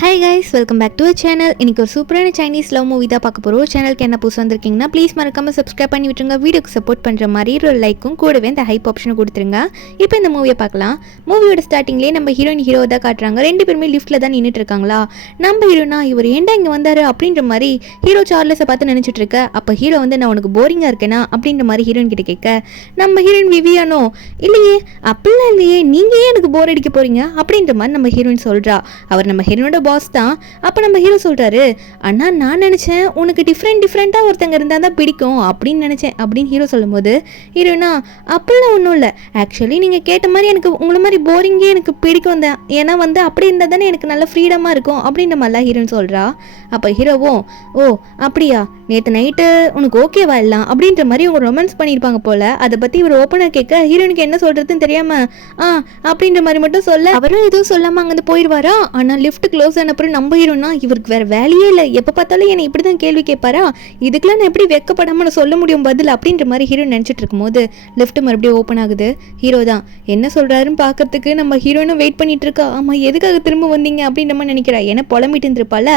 Hi guys, welcome back to a channel. இன்றைக்கி ஒரு சூப்பரான சைனீஸ் லவ் மூவி தான் பார்க்க போகிறோம். சேனலுக்கு என்ன புதுசு வந்திருக்கீங்கன்னா ப்ளீஸ் மறக்காமல் சப்ஸ்கிரைப் பண்ணி விட்டுருங்க. வீடியோக்கு சப்போர்ட் பண்ணுற மாதிரி ஒரு லைக்கும் கூடவே இந்த ஹைப் ஆப்ஷனை கொடுத்துருங்க. இப்போ இந்த மூவியை பார்க்கலாம். மூவியோட ஸ்டார்டிங்லேயே நம்ம ஹீரோ தான் காட்டுறாங்க. ரெண்டு பேருமே லிஃப்ட்டில் தான் நின்றுட்டு இருக்காங்களா. நம்ம ஹீரோனா இவர் ஏன்டா இங்கே வந்தார் அப்படின்ற மாதிரி ஹீரோ சார்லஸை பார்த்து நினச்சிட்டு இருக்க. அப்போ ஹீரோ வந்து நான் உனக்கு போரிங்காக இருக்கேனா அப்படின்ற மாதிரி ஹீரோயின் கிட்ட கேட்க, நம்ம ஹீரோயின் விவியானோ இல்லையே அப்படிலாம் இல்லையே, நீங்கள் ஏன் எனக்கு போர் அடிக்க போகிறீங்க அப்படின்ற மாதிரி நம்ம ஹீரோயின் சொல்கிறா. அவர் நம்ம ஹீரோனோட பாஸ் தான். அப்போ நம்ம ஹீரோ சொல்கிறாரு, அண்ணா நான் நினச்சேன் உனக்கு டிஃப்ரெண்ட்டாக ஒருத்தங்க இருந்தால் தான் பிடிக்கும் அப்படின்னு நினச்சேன் அப்படின்னு ஹீரோ சொல்லும்போது, ஹீரோனா அப்படிலாம் ஒன்றும் இல்லை, ஆக்சுவலி நீங்கள் கேட்ட மாதிரி எனக்கு உங்களை மாதிரி போரிங்கே எனக்கு பிடிக்கும் தான், ஏன்னா வந்து அப்படி இருந்தால் தானே எனக்கு நல்ல ஃப்ரீடமாக இருக்கும் அப்படின்ற மாதிரிலாம் ஹீரோன்னு சொல்கிறா. அப்போ ஹீரோவும், ஓ அப்படியா, நேற்று நைட்டு உனக்கு ஓகேவா எல்லாம் அப்படின்ற மாதிரி அவங்க ரொமான்ஸ் பண்ணியிருப்பாங்க போல். அதை பற்றி இவர் ஓப்பனாக கேட்க ஹீரோனுக்கு என்ன சொல்கிறதுன்னு தெரியாமல் அப்படின்ற மாதிரி மட்டும் சொல்ல, அவரும் எதுவும் சொல்லாமல் அங்கேருந்து போயிடுவாரா. ஆனால் லிஃப்ட் க்ளோஸ் ஆன அப்புறம் நம்ம ஹீரோனா இவருக்கு வேறு வேலையே இல்லை, எப்போ பார்த்தாலும் என்னை இப்படி தான் கேள்வி கேட்பாரா, இதுக்கெல்லாம் நான் எப்படி வெக்கப்படாமல் நான் சொல்ல முடியும் பதில் அப்படின்ற மாதிரி ஹீரோ நினச்சிட்டு இருக்கும்போது லிஃப்ட் மறுபடியும் ஓப்பன் ஆகுது. ஹீரோ தான் என்ன சொல்கிறாருன்னு பார்க்கறதுக்கு நம்ம ஹீரோனும் வெயிட் பண்ணிட்டு இருக்கா. ஆமாம் எதுக்காக திரும்ப வந்தீங்க அப்படின்ற மாதிரி நினைக்கிறா, ஏன்னா புலம்பிட்டு இருந்திருப்பால.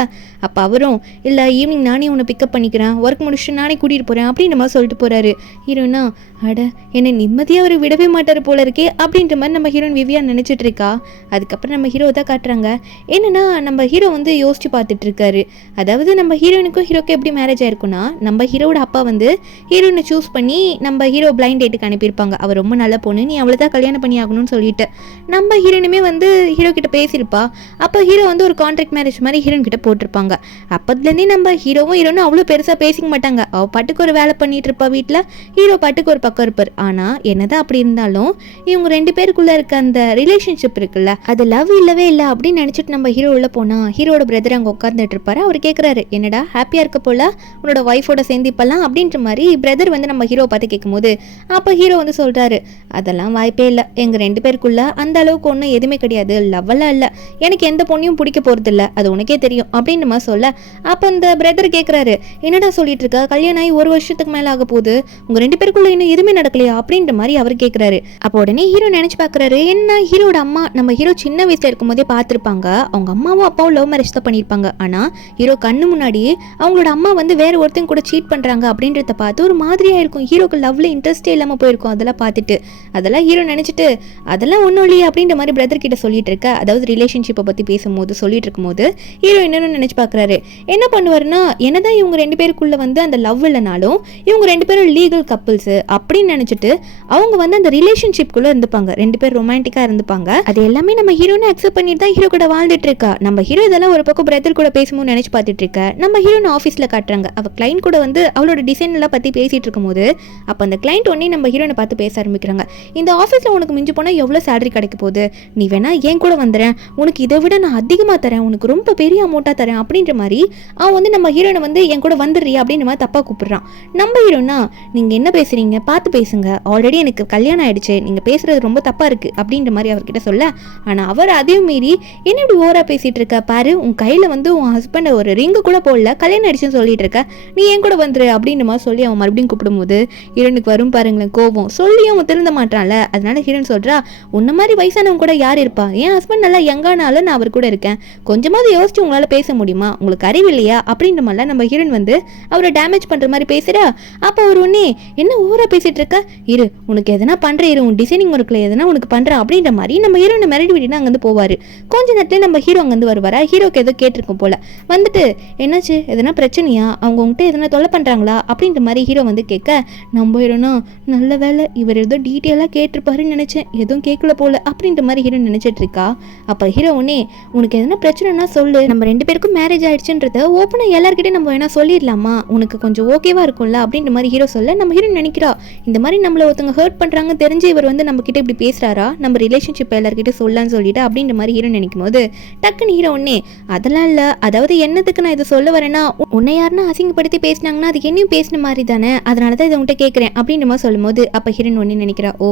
அப்போ அவரும் இல்லை ஈவினிங் நானே உன்னை பிக்கப் பண்ணிக்கிறேன், ஒர்க் முடிச்சுட்டு நானே கூட்டிகிட்டு போகிறேன் அப்படின்ற மாதிரி சொல்லிட்டு போகிறாரு. ஹீரோனா அட என்னை நிம்மதியாக அவர் விடவே மாட்டார் போல இருக்கே அப்படின்ற மாதிரி நம்ம ஹீரோயின் விவியா நினச்சிட்டு இருக்கா. அதுக்கப்புறம் நம்ம ஹீரோ தான் காட்டுறாங்க. என்னன்னா நம்ம ஹீரோ வந்து யோசிச்சு பார்த்துட்டு இருக்காரு. அதாவது நம்ம ஹீரோயினுக்கும் ஹீரோக்கும் எப்படி மேரேஜ் ஆயிருக்குன்னா, நம்ம ஹீரோட அப்பா வந்து ஹீரோயினை சூஸ் பண்ணி நம்ம ஹீரோ பிளைண்ட் டேட்டுக்கு அனுப்பியிருப்பாங்க. அவர் ரொம்ப நல்ல பொண்ணு, நீ அவளை தான் கல்யாணம் பண்ணி ஆகணும்னு சொல்லிட்டு நம்ம ஹீரோயினுமே வந்து ஹீரோ கிட்ட பேசியிருப்பா. அப்போ ஹீரோ வந்து ஒரு கான்ட்ராக்ட் மேரேஜ் மாதிரி ஹீரோயின் கிட்ட போட்டிருப்பாங்க. அப்போதுலேருந்தே நம்ம ஹீரோனும் அவ்வளோ பெருசாக பேசிக்க மாட்டாங்க. அவள் பாட்டுக்கு ஒரு வேலை பண்ணிட்டு இருப்பா வீட்டில், ஹீரோ பாட்டுக்கு ஒரு பக்கம் இருப்பார். ஆனால் என்னதான் அப்படி இருந்தாலும் இவங்க ரெண்டு பேருக்குள்ள இருக்க அந்த ரிலேஷன்ஷிப் இருக்குல்ல, அது லவ் இல்லவே இல்லை அப்படின்னு நினச்சிட்டு நம்ம ஹீரோ உள்ள போனா ஹீரோட பிரதர் அங்கே உட்காந்துட்டு இருப்பாரு. அவர் கேட்குறாரு, என்னடா ஹாப்பியாக இருக்க போல உன்னோட ஒய்ஃபோட சேர்ந்திப்பெல்லாம் அப்படின்ற மாதிரி பிரதர் வந்து நம்ம ஹீரோ பார்த்து கேட்கும்போது, அப்போ ஹீரோ வந்து சொல்கிறாரு, அதெல்லாம் வாய்ப்பே இல்லை, எங்கள் ரெண்டு பேருக்குள்ள அந்த அளவுக்கு ஒன்றும் எதுவுமே கிடையாது, லவ்வெல்லாம் இல்லை, எனக்கு எந்த பொண்ணையும் பிடிக்க போகிறது இல்லை, அது உனக்கே தெரியும் அப்படின்ற மாதிரி சொல்ல, அப்போ அந்த பிரதர் கேட்குறாரு, என்னடா சொல்லிட்டு இருக்க, கல்யாணம் ஆகி 1 வருஷத்துக்கு மேலே ஆக போகுது, உங்கள் ரெண்டு பேருக்குள்ள இன்னும் எதுவுமே நடக்கலையா அப்படின்ற மாதிரி அவர் கேட்குறாரு. அப்போ உடனே ஹீரோ நினச்சி பார்க்குறாரு, என்ன ஹீரோட அம்மா நம்ம ஹீரோ சின்ன வயசில் இருக்கும் போதே பார்த்துருப்பாங்க, அவங்க அம்மாவும் அப்பாவும் லவ் மேரேஜ் தான் பண்ணியிருப்பாங்க. ஆனால் ஹீரோ கண்ணு முன்னாடியே அவங்களோட அம்மா வந்து வேற ஒருத்தங்க கூட சீட் பண்ணுறாங்க அப்படின்றத பார்த்து ஒரு மாதிரியாக இருக்கும். ஹீரோக்கு லவ்ல இன்ட்ரெஸ்டே இல்லாமல் போயிருக்கும். அதெல்லாம் பார்த்துட்டு அதெல்லாம் ஹீரோ நினச்சிட்டு அதெல்லாம் ஒன்றும் இல்லையே அப்படின்ற மாதிரி பிரதர் கிட்ட சொல்லிட்டு இருக்க, அதாவது ரிலேஷன்ஷிப்பை பற்றி பேசும்போது சொல்லிட்டு இருக்கும்போது ஹீரோ என்னன்னு நினச்சி பார்க்குறாரு. என்ன பண்ணுவாருன்னா, என்னதான் இவங்க ரெண்டு பேருக்குள்ள வந்து அந்த லவ் இல்லைனாலும் இவங்க ரெண்டு பேரும் லீகல் கப்பிள்ஸ் அப்படின்னு நினச்சிட்டு அவங்க வந்து அந்த ரிலேஷன்ஷிப்குள்ளே இருந்துப்பாங்க, ரெண்டு பேர் ரொமான்டிக்காக இருந்துப்பாங்க. அது எல்லாமே நம்ம ஹீரோனை அக்செப்ட் பண்ணிட்டு தான் ஹீரோ கூட வாழ்ந்துட்டு இருக்கா. நம்ம ஹீரோ இதெல்லாம் ஒரு பக்கம் பிரதர் கூட பேசும்போது நினைச்சு பார்த்துட்டு இருக்க. நம்ம ஹீரோனை ஆஃபீஸில் காட்டுறாங்க. அவள் கிளைண்ட் கூட வந்து அவளோட டிசைன் எல்லாம் பற்றி பேசிட்டு இருக்கும்போது அப்போ அந்த கிளைண்ட் உடனே நம்ம ஹீரோனை பார்த்து பேச ஆரம்பிக்கிறாங்க. இந்த ஆஃபீஸில் உனக்கு மிஞ்சி போனால் எவ்வளோ சேலரி கிடைக்க போகுது, நீ வேணா ஏன் கூட வந்துடுறேன், உனக்கு இதை விட நான் அதிகமாக தரேன், உனக்கு ரொம்ப பெரிய அமௌண்ட்டாக தரேன் அப்படின்ற மாதிரி அவன் வந்து நம்ம ஹீரோனை வந்து என் கூட வந்துடுறியா அப்படின்ற மாதிரி தப்பாக கூப்பிடுறான். நம்ம ஹீரோனா, நீங்கள் என்ன பேசுகிறீங்க, பார்த்து பேசுங்க, ஆல்ரெடி எனக்கு கல்யாணம் ஆயிடுச்சு, நீங்கள் பேசுகிறது ரொம்ப தப்பாக இருக்குது அப்படின்ற மாதிரி அவர்கிட்ட சொல்ல, ஆனால் அவர் அதையும் மீறி என்ன இப்படி ஓவராக பேசிகிட்டு இருக்க பாரு, உன் கையில் வந்து உன் ஹஸ்பண்டை ஒரு ரிங்கு கூட போடல, கல்யாணம் ஆயிடுச்சுன்னு சொல்லிட்டு இருக்க, நீ ஏன் கூட வந்துரு அப்படின்ற மாதிரி சொல்லி அவன் மறுபடியும் கூப்பிடும்போது ஹீரோனுக்கு வரும் பாருங்களேன் கோபம். சொல்லியும் அவன் திருந்த மாட்டான்ல. அதனால ஹீரோன் சொல்கிறா, உன்ன மாதிரி வயசானவங்க கூட யார் இருப்பா, என் ஹஸ்பண்ட் நல்லா யங்கானாலும் நான் அவர் கூட இருக்கேன், கொஞ்சமாவது யோசிச்சு உங்களால் பேச முடியுமா, உங்களுக்கு அறிவு இல்லையா அப்படின்ற மாதிரிலாம் நம்ம ஹீரோன் வந்து அவரை டேமேஜ் பண்ணுற மாதிரி பேசுகிறா. அப்போ அவர் ஒன்னே என்ன ஓவராக பேசிகிட்டு இருக்க, இரு உனக்கு எதனா பண்ணுற, இரு உன் டிசைனிங் ஒர்க்கில் எதனா உனக்கு பண்ணுறேன் அப்படின்ற மாதிரி நம்ம ஹீரோனை மிரட்டி விட்டுனா அங்கேருந்து போவார். கொஞ்ச நேரத்தில் நம்ம ஹீரோ அங்கேருந்து வருவாரா. ஹீரோக்கு ஏதோ கேட்டிருக்கும் போல் வந்துட்டு, என்னாச்சு எதனா பிரச்சனையா, அவங்க உங்கள்கிட்ட எதனா தொல்லை பண்ணுறாங்களா அப்படின்ற மாதிரி ஹீரோ வந்து கேட்க, நம்ம ஹீரோனா நல்ல வேலை இவர் ஏதோ டீட்டெயிலாக கேட்டிருப்பாருன்னு நினச்சேன், எதுவும் கேட்கல போல அப்படின்ற மாதிரி ஹீரோ நினச்சிட்டு இருக்கா. அப்போ ஹீரோ உடனே உனக்கு எதனா பிரச்சனைனா சொல்லு, நம்ம ரெண்டு பேருக்கும் மேரேஜ் ஆயிடுச்சுன்றத ஓப்பனாக எல்லாருக்கிட்டே நம்ம வேணா சொல்லிடலாமா, உனக்கு கொஞ்சம் ஓகேவா இருக்கும்ல அப்படின்ற மாதிரி ஹீரோ சொல்ல, நம்ம ஹீரோ நினைக்கிறா இந்த மாதிரி நம்மளை ஒருத்தவங்க ஹர்ட் பண்ணுறாங்க தெரிஞ்சு இவர் வந்து நம்ம கிட்ட இப்படி பேசுறாரா, நம்ம ரிலேஷன்ஷிப் எல்லாருக்கிட்ட சொல்லலான்னு சொல்லிட்டு அப்படின்ற மாதிரி ஹீரோ நினைக்கும் போது டக்குன்னு ஹீரோ ஒன்னே, அதெல்லாம் இல்லை, அதாவது என்னத்துக்கு நான் இதை சொல்ல வரேன்னா, உன்னை யாருன்னா அசிங்கப்படுத்தி பேசினாங்கன்னா அது என்னையும் பேசின மாதிரி தானே, அதனால தான் இதை உன்கிட்ட கேட்குறேன் அப்படின்ற மாதிரி சொல்லும்போது அப்போ ஹீரோன் ஒன்று நினைக்கிறா, ஓ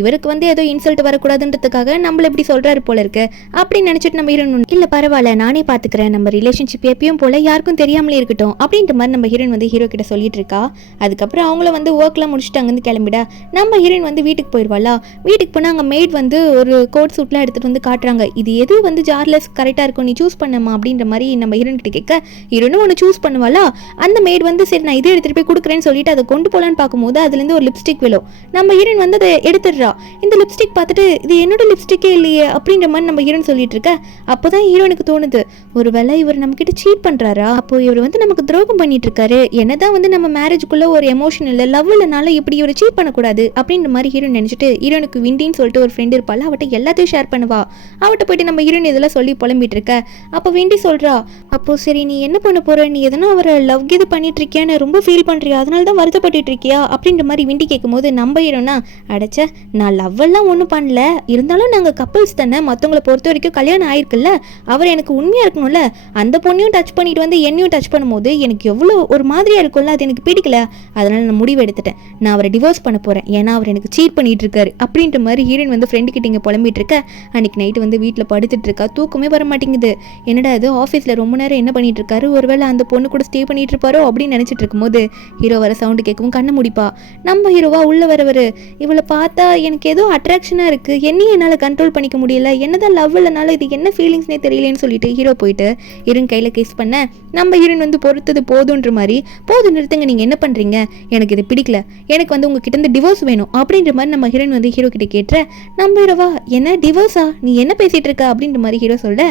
இவருக்கு வந்து ஏதோ இன்சல்ட் வரக்கூடாதுன்றதுக்காக நம்மள எப்படி சொல்கிறாரு போல இருக்கு அப்படின்னு நினச்சிட்டு நம்ம ஹீரோன் இல்லை பரவாயில்ல நானே பார்த்துக்கிறேன், நம்ம ரிலேஷன்ஷிப் எப்பயும் போல யாருக்கும் தெரியாமலே இருக்கட்டும் அப்படின்ற மாதிரி நம்ம ஹீரோன் வந்து ஹீரோ கிட்ட சொல்லிட்டு இருக்கா. அதுக்கப்புறம் அவங்கள வந்து ஒர்க்லாம் முடிச்சுட்டாங்க. அங்கேருந்து கிளம்பிட. நம்ம ஹீரோயின் வந்து வீட்டுக்கு போயிடுவாளா. வீட்டுக்கு போனால் அங்கே மெய்ட் வந்து ஒரு கோட் சூட்லாம் எடுத்துகிட்டு வந்து காட்டுறாங்க. இது எது வந்து ஜார்லெஸ் கரெக்டாக இருக்கும், நீ சூஸ் பண்ணமா அப்படின்ற மாதிரி நம்ம ஹீரோயின் கிட்ட கேட்க, ஹீரோனும் ஒன்று சூஸ் பண்ணுவாளா. அந்த மெய்ட் வந்து சரி நான் இதே எடுத்துகிட்டு போய் கொடுக்குறேன்னு சொல்லிட்டு அதை கொண்டு போகலான்னு பார்க்கும்போது அதுலேருந்து ஒரு லிப்ஸ்டிக் விழும். நம்ம ஹீரோயின் வந்து அதை எடுத்துடுறா. இந்த லிப்ஸ்டிக் பார்த்துட்டு இது என்னோட லிப்ஸ்டிக்கே இல்லையே அப்படின்ற மாதிரி நம்ம ஹீரோயின் சொல்லிட்டு இருக்க. அப்போதான் ஹீரோனுக்கு தோணுது, ஒரு வேளை இவர் நம்ம கிட்ட சீட் பண்றாரா, அப்போ இவர் வந்து நமக்கு துரோகம் பண்ணிட்டு இருக்காரு. என்னதான் வந்து நம்ம மேரேஜுக்குள்ள ஒரு எமோஷன் இல்லை, லவ் இல்லைனால இப்படி இவரை சீட் பண்ணக்கூடாது அப்படின்ற மாதிரி ஹீரோயின் நினைச்சிட்டு ஹீரோனுக்கு விண்டின்னு சொல்லிட்டு ஒரு ஃப்ரெண்ட் இருப்பாள், அவட்ட எல்லாத்தையும் ஷேர் பண்ணுவா. அவட்ட போயிட்டு நம்ம ஹீரோயின் இதெல்லாம் சொல்லி புலம்பிட்டு இருக்க. அப்போ விண்டி சொல்றா, அப்போ சரி நீ என்ன பண்ண போற, நீ எதனா அவரை லவ் இது பண்ணிட்டு இருக்கியான்னு ரொம்ப ஃபீல் பண்றியா, அதனால தான் வருத்தப்பட்டு இருக்கியா அப்படின்ற மாதிரி விண்டி கேட்கும்போது நம்ம ஹீரோனா, அடைச்ச நான் லவ் எல்லாம் ஒன்றும் பண்ணல, இருந்தாலும் நாங்கள் கப்பல்ஸ் தானே, மற்றவங்களை பொறுத்த வரைக்கும் கல்யாணம் ஆயிருக்குல்ல, அவர் எனக்கு உண்மையாக இருக்கணும்ல, அந்த பொண்ணையும் டச் பண்ணிட்டு வந்து என்னையும் டச் பண்ணும்போது எனக்கு எவ்வளோ ஒரு மாதிரியாக இருக்கும்ல, அது எனக்கு பிடிக்கல, அதனால நான் முடிவு எடுத்துட்டேன், நான் அவரை டிவோர்ஸ் பண்ண போகிறேன், ஏன்னா அவர் எனக்கு சீட் பண்ணிட்டு இருக்காரு அப்படின்ற மாதிரி ஹீரோயின் வந்து ஃப்ரெண்டு கிட்ட இங்கே புலம்பிட்டு இருக்க. அன்னைக்கு நைட்டு வந்து வீட்டில் படுத்துட்டு இருக்கா, தூக்கமே வர மாட்டேங்குது. என்னடா இது ஆஃபீஸில் ரொம்ப நேரம் என்ன பண்ணிட்டு இருக்காரு, ஒருவேளை அந்த பொண்ணு கூட ஸ்டே பண்ணிட்டு இருப்பாரோ அப்படின்னு நினச்சிட்டு இருக்கும்போது ஹீரோ வர சவுண்டு கேட்கவும் கண்ணை முடிப்பா. நம்ம ஹீரோவா உள்ள வரவர், இவளை பார்த்தா எனக்கு ஏதோ அட்ராக்ஷனாக இருக்குது, என்னையும் என்னால் கண்ட்ரோல் பண்ணிக்க முடியல, என்னதான் லவ் இல்லைனால இது என்ன ஃபீலிங்ஸ்னே தெரியலன்னு சொல்லிட்டு ஹீரோ போயிட்டு ஹீரோயின் கையில் கேஸ் பண்ண. நம்ம ஹீரோயின் வந்து பொறுத்தது போதுன்ற மாதிரி, போதும் நிறுத்துங்க, நீங்கள் என்ன பண்ணுறீங்க, எனக்கு இது பிடிக்கல, எனக்கு வந்து உங்ககிட்ட இருந்து டிவோர்ஸ் வேணும் அப்படின்ற மாதிரி நம்ம ஹீரோயின் வந்து ஹீரோ கிட்ட கேட்டுற. நம்ம ஹீரோவா என்ன டிவோர்ஸா, நீ என்ன பேசிட்டு இருக்க அப்படின்ற மாதிரி ஹீரோ சொல்ல.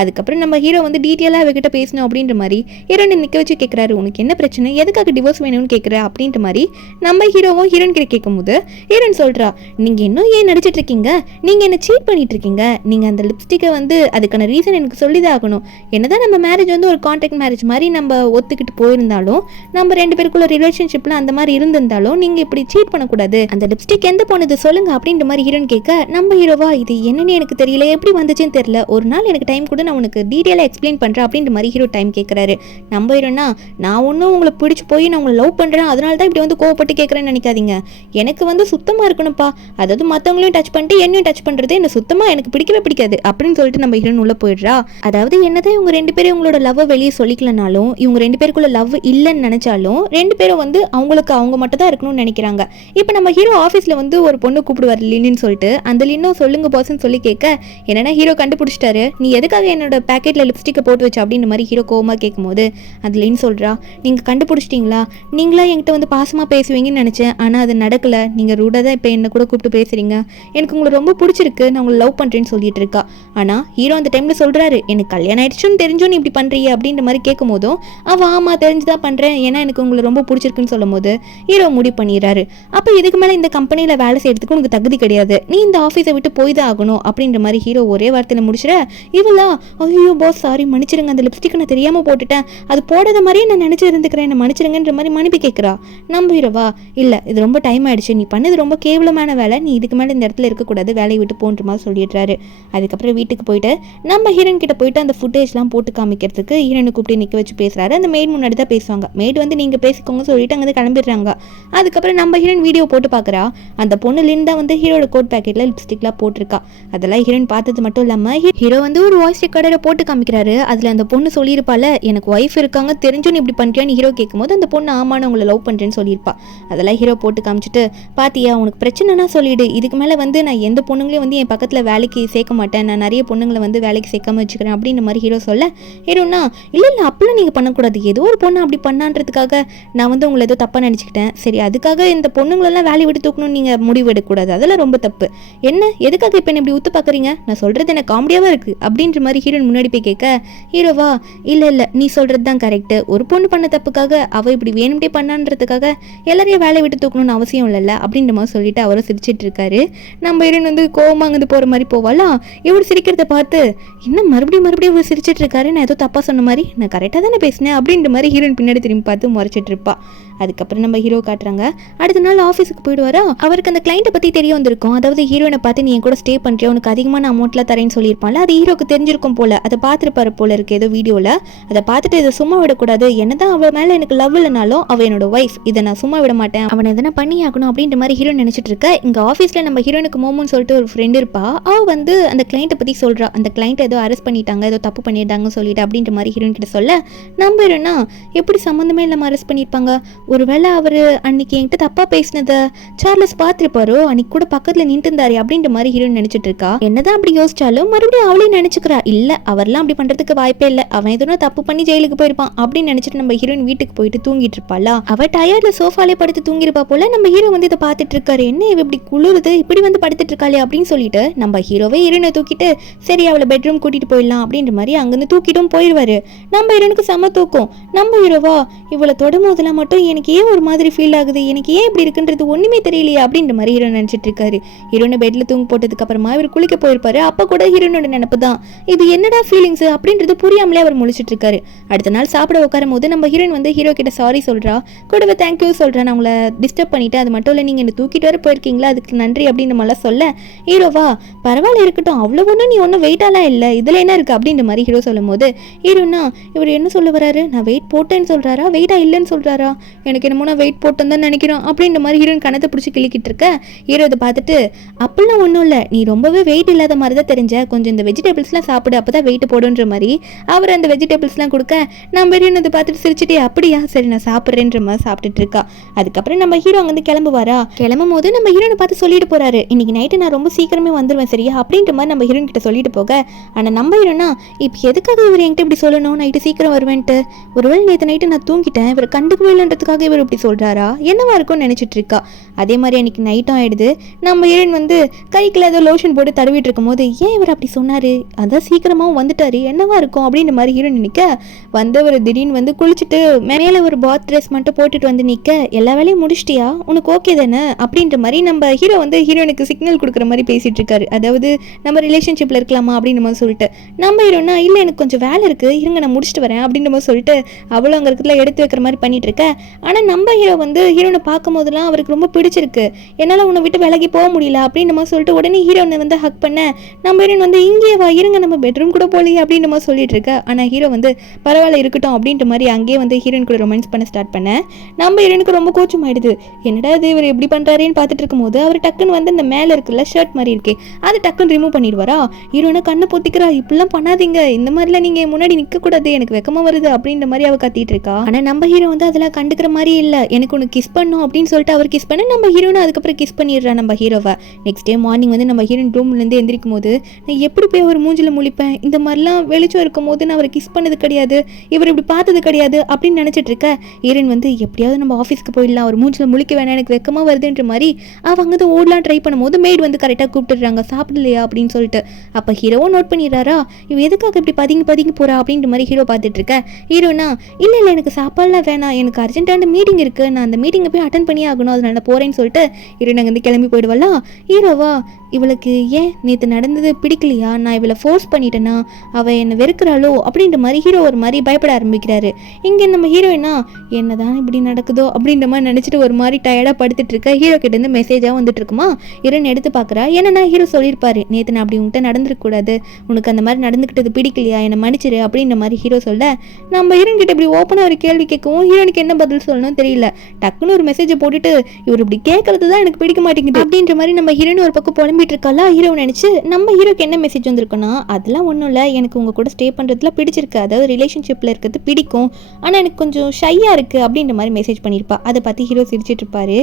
அதுக்கப்புறம் நம்ம ஹீரோ வந்து டீட்டெயிலாக அவகிட்ட பேசணும் அப்படின்ற மாதிரி ஹீரோயின் நிற்க வச்சு கேட்குறாரு, உனக்கு என்ன பிரச்சனை, எதுக்காக டிவோர்ஸ் வேணும்னு கேட்குற அப்படின்ற மாதிரி நம்ம ஹீரோவும் ஹீரோயின் கிட்ட கேட்கும்போது ஹீரோயின் சொல்றா, நீங்கள் இன்னும் ஏன் நடிச்சிட்டு இருக்கீங்க, நீங்கள் என்ன சீட் பண்ணிட்டு இருக்கீங்க, நீங்கள் அந்த லிப்ஸ்டிக்கை வந்து அதுக்கான ரீசன் எனக்கு சொல்லிதான் ஆகணும், என்னதான் நம்ம மேரேஜ் வந்து ஒரு கான்ட்ராக்ட் மேரேஜ் மாதிரி நம்ம ஒத்துக்கிட்டு போயிருந்தாலும், நம்ம ரெண்டு பேருக்குள்ள ரிலேஷன்ஷிப்ல அந்த மாதிரி இருந்திருந்தாலும் நீங்கள் இப்படி சீட் பண்ணக்கூடாது, அந்த லிப்ஸ்டிக் எந்த போனது சொல்லுங்க அப்படின்ற மாதிரி ஹீரோயின் கேட்க. நம்ம ஹீரோவா இது என்னன்னு எனக்கு தெரியல, எப்படி வந்துச்சுன்னு தெரியல, ஒரு நாள் எனக்கு டைம் கூட நான் உனக்கு டீட்டெயிலாக எக்ஸ்பிளைன் பண்ணுறேன் அப்படின்ற மாதிரி ஹீரோ டைம் கேட்குறாரு. நம்ம ஹீரோனா, நான் ஒன்றும் உங்களை பிடிச்சி போய் நான் உங்களை லவ் பண்ணுறேன் அதனால தான் இப்படி வந்து கோவப்பட்டு கேட்குறேன்னு நினைக்காதீங்க, எனக்கு வந்து சுத்தமாக இருக்கணும்ப்பா, அதாவது மற்றவங்களையும் டச் பண்ணிட்டு என்னையும் டச் பண்ணுறது எனக்கு சுத்தமாக எனக்கு பிடிக்கவே பிடிக்காது அப்படின்னு சொல்லிட்டு நம்ம ஹீரோயின் உள்ள போயிடுறா. அதாவது என்னதான் இவங்க ரெண்டு பேரும் இவங்களோட லவ்வை வெளியே சொல்லிக்கலனாலும், இவங்க ரெண்டு பேருக்குள்ள லவ் இல்லைன்னு நினைச்சாலும் ரெண்டு பேரும் வந்து அவங்களுக்கு அவங்க மட்டும் தான் இருக்கணும்னு நினைக்கிறாங்க. இப்போ நம்ம ஹீரோ ஆஃபீஸில் வந்து ஒரு பொண்ணு கூப்பிடுவார் லின்னு சொல்லிட்டு, அந்த லின்னும் சொல்லுங்க பாஸ்ன்னு சொல்லி கேட்க, என்னன்னா ஹீரோ கண்டுபிடிச்சிட்டாரு, நீ எதுக்காக என்னோட பேக்கெட்டில் லிப்ஸ்டிக்கை போட்டு வச்சு அப்படின்ற மாதிரி ஹீரோ கோவமாக கேட்கும்போது அது லின் சொல்கிறா, நீங்கள் கண்டுபிடிச்சிட்டிங்களா, நீங்களா என்கிட்ட வந்து பாசமாக பேசுவீங்கன்னு நினச்சேன், ஆனால் அது நடக்கலை, நீங்கள் ரூடாக தான் இப்போ என்னை கூட கூப்பிட்டு பேசுகிறீங்க, எனக்கு உங்களை ரொம்ப பிடிச்சிருக்கு, நான் உங்களை லவ் பண்ணுறேன்னு சொல்லிட்டு இருக்கா. ஆனால் ஹீரோ அந்த டைமில் சொல்கிறாரு, எனக்கு கல்யாணம் ஆயிடுச்சுன்னு தெரிஞ்சோன்னு இப்படி பண்ணுறீங்க அப்படின்ற மாதிரி கேட்கும் போதும் அவள் ஆமாம் தெரிஞ்சுதான் பண்ணுறேன், ஏன்னா எனக்கு உங்களை ரொம்ப பிடிச்சிருக்குன்னு சொல்லும் போது ஹீரோ முடிவு பண்ணிடுறாரு, அப்போ இதுக்கு மேலே இந்த கம்பெனியில் வேலை செய்யறதுக்கு உனக்கு தகுதி கிடையாது, நீ இந்த ஆஃபீஸை விட்டு போய் தான் ஆகணும் அப்படின்ற மாதிரி ஹீரோ ஒரே வார்த்தையில் முடிச்சிட. இவளா, ஐயோ பாஸ் சாரி மன்னிச்சிருங்க, அந்த லிப்ஸ்டிக்கை நான் தெரியாமல் போட்டுட்டேன், அது போடாத மாதிரியே நான் நினச்சி இருந்துக்கிறேன், என்ன மன்னிச்சிருங்கன்ற மாதிரி மன்னிப்பு கேட்குறா. நம்ம ஹீரோவா, இல்லை இது ரொம்ப டைம் ஆயிடுச்சு, நீ பண்ணது ரொம்ப கேவலமான வேலை, நீ இதுக்கு மேலே இந்த இடத்துல இருக்கக்கூடாது, வேலையை விட்டு போன்ற மாதிரி சொல்லிடுறாரு. அதுக்கப்புறம் வீட்டுக்கு போயிட்டு நம்ம ஹீரோயின் கிட்ட போயிட்டு அந்த ஃபுட்டேஜ்லாம் போட்டு காமிக்கிறதுக்கு ஹீரோனை கூப்பிட்டு நிற்க வச்சு பேசுறாரு. அந்த மெய்ட் முன்னாடி தான் பேசுவாங்க, மெய்ட் வந்து நீங்கள் பேசிக்கோங்க சொல்லிட்டு அங்கே கிளம்பிடுறாங்க. அதுக்கப்புறம் நம்ம ஹீரோயின் வீடியோ போட்டு பார்க்குறா, அந்த பொண்ணு லின் தான் வந்து ஹீரோட கோட் பேக்கெட்டில் லிப்ஸ்டிக்லாம் போட்டிருக்கா. அதெல்லாம் ஹீரோயின் பார்த்தது மட்டும் இல்லாமல் ஹீரோ வந்து ஒரு வாய்ஸ் ரெக்கார்டரை போட்டு காமிக்கிறாரு. அதில் அந்த பொண்ணு சொல்லியிருப்பால, எனக்கு ஒய்ஃப் இருக்காங்க தெரிஞ்சும் இப்படி பண்ணுறியான்னு ஹீரோ கேட்கும்போது அந்த பொண்ணு ஆமான்னு உங்களை லவ் பண்ணுறேன்னு சொல்லியிருப்பா. அதெல்லாம் ஹீரோ போட்டு காமிச்சிட்டு, பாத்தியா உனக்கு பிரச்சனைனா சொல்லிடு, இதுக்கு மேலே வந்து நான் எந்த பொண்ணுங்களையும் வந்து என் பக்கத்தில் வேலைக்கு சேர்க்க மாட்டேன், நான் நிறைய பொண்ணுங்களை வந்து வேலைக்கு சேர்க்காம வச்சுக்கிறேன் அப்படின்ற மாதிரி ஹீரோ சொல்ல, ஹீரோனா இல்லை இல்லை அப்படிலாம் நீங்கள் பண்ணக்கூடாது, ஏதோ ஒரு பொண்ணு அப்படி பண்ணான்றதுக்காக நான் வந்து உங்களை ஏதோ தப்பாக நினச்சிக்கிட்டேன், சரி அதுக்காக இந்த பொண்ணுங்களெல்லாம் வேலையை விட்டு தூக்கணும்னு நீங்கள் முடிவு எடுக்கக்கூடாது, அதெல்லாம் ரொம்ப தப்பு, என்ன எதுக்காக இப்போ இப்படி ஊத்து பார்க்குறீங்க, நான் சொல்கிறது எனக்கு காமெடியாகவும் இருக்குது அப்படின்ற மாதிரி ஹீரோயின் முன்னாடி போய் கேட்க, ஹீரோவா இல்லை இல்லை நீ சொல்கிறது தான் கரெக்டு, ஒரு பொண்ணு பண்ண தப்புக்காக அவள் இப்படி வேணும்டே பண்ணான்றதுக்காக எல்லாரையும் வேலையை விட்டு தூக்கணும்னு அவசியம் இல்லைல்ல அப்படின்ற மாதிரி சொல்லிட்டு அவரும் சிரிச்சிட்டு இருக்காரு. நம்ம ஹீரோயின் வந்து கோவமாக அங்கே போகிற மாதிரி போவாலாம். இவர் சிரிக்கிறத பார்த்து இன்னும் மறுபடியும் இவர் சிரிச்சிட்டு இருக்காரு, நான் ஏதோ தப்பாக சொன்ன மாதிரி, நான் கரெக்டாக தானே பேசினேன் அப்படின்ற மாதிரி ஹீரோயின் பின்னாடி திரும்பி பார்த்து முறைச்சிட்டு இருப்பா. அதுக்கப்புறம் நம்ம ஹீரோ காட்டுறாங்க, அடுத்த நாள் ஆஃபீஸுக்கு போயிடுவாரா. அவருக்கு அந்த கிளைண்ட்டை பற்றி தெரிய வந்திருக்கும், அதாவது ஹீரோயினை பார்த்து நீ என் கூட ஸ்டே பண்ணுறியா, உனக்கு அதிகமான அமௌண்ட்லாம் தரேன்னு சொல்லியிருப்பான்ல, அது ஹீரோக்கு தெரிஞ்சிருக்கும் போல, அதை பார்த்துருப்பாரு போல இருக்கு ஏதோ வீடியோவில். அதை பார்த்துட்டு இதை சும்மா விடக்கூடாது, என்னதான் அவள் மேலே எனக்கு லவ் இல்லைனாலும் அவள் என்னோட ஒய்ஃப், இதை நான் சும்மா விட மாட்டேன், அவனை எதனா பண்ணி ஆகணும் அப்படின்ற மாதிரி ஹீரோயின் நினச்சிட்டு இருக்க. இங்கே ஆஃபீஸில் நம்ம ஹீரோனுக்கு மோமோன்னு சொல்லிட்டு ஒரு ஃப்ரெண்ட் இருப்பா, அவள் வந்து அந்த கிளைண்ட்டை பற்றி சொல்கிறா, அந்த கிளைண்ட் ஏதோ அரெஸ்ட் பண்ணிட்டாங்க, ஏதோ தப்பு பண்ணிட்டாங்கன்னு சொல்லிட்டு அப்படின்ற மாதிரி ஹீரோயின் கிட்ட சொல்ல, நம்ம ஹீரோனா எப்படி சம்மந்தமே இல்லாமல் அரெஸ்ட் பண்ணியிருப்பாங்க, ஒருவேளை அவர் அன்னைக்கு என்கிட்ட தப்பா பேசினத சார்லஸ் பார்த்திருப்பாரோ, அன்னைக்கு கூட பக்கத்துல நின்று இருந்தாரு அப்படின்ற மாதிரி ஹீரோயின் நினைச்சிட்டு இருக்கா. என்னதான் அப்படி யோசிச்சாலும் மறுபடியும் அவளே நினைச்சுக்கிறா, இல்ல அவர்லாம் அப்படி பண்றதுக்கு வாய்ப்பே இல்ல, அவன் எதுனா தப்பு பண்ணி ஜெயிலுக்கு போயிருப்பான் அப்படின்னு நினைச்சிட்டு நம்ம ஹீரோயின் வீட்டுக்கு போயிட்டு தூங்கிட்டு இருப்பாளா. அவ டயர்ட்ல சோஃபாலே படுத்து தூங்கிருப்பா போல. நம்ம ஹீரோ வந்து இதை பார்த்துட்டு இருக்காரு, என்ன இவ இப்படி குளிருது, இப்படி வந்து படுத்துட்டு இருக்காளே அப்படின்னு சொல்லிட்டு நம்ம ஹீரோவே ஹீரோனை தூக்கிட்டு சரி அவளை பெட்ரூம் கூட்டிட்டு போயிடலாம் அப்படின்ற மாதிரி அங்கிருந்து தூக்கிட்டும் போயிடுவாரு. நம்ம ஹீரோனுக்கு செம தூக்கம். நம்ம ஹீரோவா இவளை தொடும்போதெல்லாம் மட்டும் எனக்கு ஏன் ஒரு மாதிரி ஃபீல் ஆகுது, எனக்கு ஏன் இப்படி இருக்குன்றது ஒண்ணுமே தெரியலையே அப்படின்ற மாதிரி ஹீரோ நினைச்சிட்டு இருக்காரு. ஹீரோனை பெட்ல தூங்க போட்டதுக்கு அப்புறமா இவர் குளிக்க போயிருப்பாரு. அப்ப கூட ஹீரோனோட நினைப்பு தான், இது என்னடா ஃபீலிங்ஸ் அப்படின்றது புரியாமலே அவர் முழிச்சிட்டு இருக்காரு. அடுத்த நாள் சாப்பிட உட்காரும் போது நம்ம ஹீரோயின் வந்து ஹீரோ கிட்ட சாரி சொல்றா, கூடவே தேங்க்யூ சொல்றேன், நான் உங்களை டிஸ்டர்ப் பண்ணிட்டு, அது மட்டும் இல்லை நீங்க என்ன தூக்கிட்டு வர போயிருக்கீங்களா அதுக்கு நன்றி அப்படின்னு மாதிரிலாம் சொல்ல ஹீரோவா பரவாயில்ல இருக்கட்டும், அவ்வளோ ஒன்றும் நீ ஒன்றும் வெயிட்டாலாம் இல்லை, இதுல என்ன இருக்கு அப்படின்ற மாதிரி ஹீரோ சொல்லும் போது ஹீரோனா இவர் என்ன சொல்ல வராரு, நான் வெயிட் போட்டேன்னு சொல்றாரா வெயிட்டா இல்லைன்னு சொல்றாரா, எனக்கு என்னமோ நான் வெயிட் போட்டேன்னு தான் நினைக்கிறோம் அப்படின்ற மாதிரி ஹீரோயின் கணத்தை பிடிச்சி கிளிக்கிட்டு இருக்க. ஹீரோ இதை பார்த்துட்டு அப்படிலாம் ஒன்றும் இல்லை, நீ ரொம்பவே வெயிட் இல்லாத மாதிரி தான் தெரிஞ்ச, கொஞ்சம் இந்த வெஜிடபிள்ஸ்லாம் சாப்பிடு அப்பதான் வெயிட் போடுன்ற மாதிரி அவர் அந்த வெஜிடபிள்ஸ்லாம் கொடுக்க நம்ம ஹீரோயின் அதை பார்த்துட்டு சிரிச்சுட்டே அப்படியா சரி நான் சாப்பிட்றேன்ற மாதிரி சாப்பிட்டுட்டு இருக்கா. அதுக்கப்புறம் நம்ம ஹீரோ அங்கே கிளம்புவாரா. கிளம்பும் போது நம்ம ஹீரோனை பார்த்து சொல்லிட்டு போறாரு, இன்னைக்கு நைட்டு நான் ரொம்ப சீக்கிரமே வந்துருவேன் சரியா அப்படின்ற மாதிரி நம்ம ஹீரோயின் கிட்ட சொல்லிட்டு போக, ஆனால் நம்ம ஹீரோனா இப்போ எதுக்காக இவர் என்கிட்ட இப்படி சொல்லணும் நைட்டு சீக்கிரம் வருவேன்ட்டு, ஒருவேளை நேற்று நைட்டு நான் தூங்கிட்டேன் இவர் கண்டுக்கவே இல்லைன்றதுக்காக இவர் இப்படி சொல்றாரா, என்னவா இருக்கும்னு நினைச்சிட்டு இருக்கா. அதே மாதிரி அன்னைக்கு நைட்டும் ஆயிடுது. நம்ம ஹீரோயின் வந்து கைக்குள்ள ஏதோ லோஷன் போட்டு தடவிட்டு இருக்கும் போது ஏன் இவர் அப்படி சொன்னாரு, அதான் சீக்கிரமாவும் வந்துட்டாரு என்னவா இருக்கும் அப்படின்ற மாதிரி ஹீரோயின் நினைக்க, வந்தவர் திடீர்னு வந்து குளிச்சுட்டு மேலே ஒரு பாத் ட்ரெஸ் மட்டும் போட்டுட்டு வந்து நிற்க, எல்லா வேலையும் முடிச்சிட்டியா உனக்கு ஓகே தானே அப்படின்ற மாதிரி நம்ம ஹீரோ வந்து ஹீரோனுக்கு சிக்னல் கொடுக்குற மாதிரி பேசிட்டு இருக்காரு. அதாவது நம்ம ரிலேஷன்ஷிப்ல இருக்கலாமா அப்படின்னு மாதிரி சொல்லிட்டு நம்ம ஹீரோனா இல்லை எனக்கு கொஞ்சம் வேலை இருக்கு இருங்க நான் முடிச்சுட்டு வரேன் அப்படின்ற மாதிரி சொல்லிட்டு அவளும் அங்கே இருக்கிறதுல எடுத்து வைக்கிற மாதிரி பண்ணிட்டு இருக்க. ஆனால் நம்ம ஹீரோ வந்து ஹீரோனை பார்க்கும் போதெல்லாம் அவருக்கு ரொம்ப பிடிச்சிருக்கு, என்னால் உன்னை விட்டு விலகி போக முடியல அப்படின்ற மாதிரி சொல்லிட்டு உடனே ஹீரோனை வந்து ஹக் பண்ண நம்ம ஹீரோன் வந்து இங்கே வா இருங்க நம்ம பெட்ரூம் கூட போகலையே அப்படின்ற மாதிரி சொல்லிட்டு இருக்க. ஆனால் ஹீரோ வந்து பரவாயில்ல இருக்கட்டும் அப்படின்ற மாதிரி அங்கேயே வந்து ஹீரோயின் கூட ரொமான்ஸ் பண்ண ஸ்டார்ட் பண்ண நம்ம ஹீரோனுக்கு ரொம்ப கோச்சம் ஆயிடுது. என்னடா இது இவர் எப்படி பண்ணுறாருன்னு பார்த்துட்டு இருக்கும்போது அவர் டக்குன்னு வந்து இந்த மேலே இருக்குல்ல ஷர்ட் மாதிரி இருக்கே அது டக்குன்னு ரிமூவ் பண்ணிடுவாரா. ஹீரோனை கண்ணை பொத்திக்கிறா, இப்படிலாம் பண்ணாதீங்க, இந்த மாதிரிலாம் நீங்கள் முன்னாடி நிற்கக்கூடாது, எனக்கு வெக்கமாக வருது அப்படின்ற மாதிரி அவள் கத்திட்டு இருக்கா. ஆனால் நம்ம ஹீரோ வந்து அதெல்லாம் கண்டுக்கிற மாதிரி இல்லை, எனக்கு ஒன்று கிஸ் பண்ணும் அப்படின்னு சொல்லிட்டு அவர் கிஸ் பண்ண நம்ம ஹீரோனை அதுக்கப்புறம் கிஸ் பண்ணிடுறா நம்ம ஹீரோவை. நெக்ஸ்ட் டே மார்னிங் வந்து நம்ம ஹீரோயின் ரூம்லேருந்து எந்திரிக்கும் போது நான் எப்படி போய் அவர் மூஞ்சில் முழிப்பேன், இந்த மாதிரிலாம் வெளிச்சம் இருக்கும் போது நான் அவரை கிஸ் பண்ணது கிடையாது, இவர் இப்படி பார்த்தது கிடையாது அப்படின்னு நினச்சிட்டு இருக்க. ஹீரோயின் வந்து எப்படியாவது நம்ம ஆஃபீஸ்க்கு போயிடலாம், அவர் மூஞ்சில் முழிக்க வேணாம் எனக்கு வெக்கமாக வருதுன்ற மாதிரி அவள் அங்கே தான் ஓடலாம் ட்ரை பண்ணும்போது மெய்டு வந்து கரெக்டாக கூப்பிட்டுறாங்க சாப்பிடலையா அப்படின்னு சொல்லிட்டு. அப்போ ஹீரோவும் நோட் பண்ணிடுறாரா, இவ எதுக்காக இப்படி பதுங்கி போறா அப்படின்ற மாதிரி ஹீரோ பார்த்துட்டு இருக்க. ஹீரோனா இல்லை எனக்கு சாப்பாடுலாம் வேணாம், எனக்கு அர்ஜென்ட்டான மீட்டிங் இருக்கு, நான் அந்த மீட்டிங்கை போய் அட்டன் பண்ணி ஆகணும், அதனால நான் போறேன்னு சொல்லிட்டு ஹீரோயின் அங்கேருந்து கிளம்பி போயிடுவாளா. ஹீரோவா இவளுக்கு ஏன் நேற்று நடந்தது பிடிக்கலையா, நான் இவளை ஃபோர்ஸ் பண்ணிட்டேன்னா அவள் என்னை வெறுக்கிறாளோ அப்படின்ற மாதிரி ஹீரோ ஒரு மாதிரி பயப்பட ஆரம்பிக்கிறாரு. இங்கே நம்ம ஹீரோயினா என்னதான் இப்படி நடக்குதோ அப்படின்ற மாதிரி நினச்சிட்டு ஒரு மாதிரி டயர்டாக படுத்துட்டு இருக்க. ஹீரோ கிட்டேருந்து மெசேஜாக வந்துட்டு இருக்குமா. ஹீரோயின் எடுத்து பார்க்குறா, என்னன்னா ஹீரோ சொல்லியிருப்பாரு நேற்று நான் அப்படி உங்கள்கிட்ட நடந்துருக்கூடாது, உனக்கு அந்த மாதிரி நடந்துக்கிட்டது பிடிக்கலையா என்னை மன்னிச்சிரு அப்படின்ற மாதிரி ஹீரோ சொல்ல நம்ம ஹீரோயின் கிட்ட இப்படி ஓப்பனாக ஒரு கேள்வி கேட்கவும் ஹீரோனுக்கு என்ன பதில் சொல்லணும் தெரியல. டக்குன்னு ஒரு மெசேஜை போட்டுட்டு இவர் இப்படி கேட்கறது தான் எனக்கு பிடிக்க மாட்டேங்குது அப்படின்ற மாதிரி நம்ம ஹீரோயின் ஒரு பக்கம் புலம்பிட்டு இருக்காளா. ஹீரோ நினைச்சு நம்ம ஹீரோக்கு என்ன மெசேஜ் வந்திருக்குன்னா, அதெல்லாம் ஒன்றும் இல்லை, எனக்கு உங்கள் கூட ஸ்டே பண்ணுறதுல பிடிச்சிருக்கு, அதாவது ரிலேஷன்ஷிப்பில் இருக்கிறது பிடிக்கும், ஆனால் எனக்கு கொஞ்சம் ஷையாக இருக்குது அப்படின்ற மாதிரி மெசேஜ் பண்ணியிருப்பா. அதை பார்த்து ஹீரோ சிரிச்சிட்டு இருப்பாரு.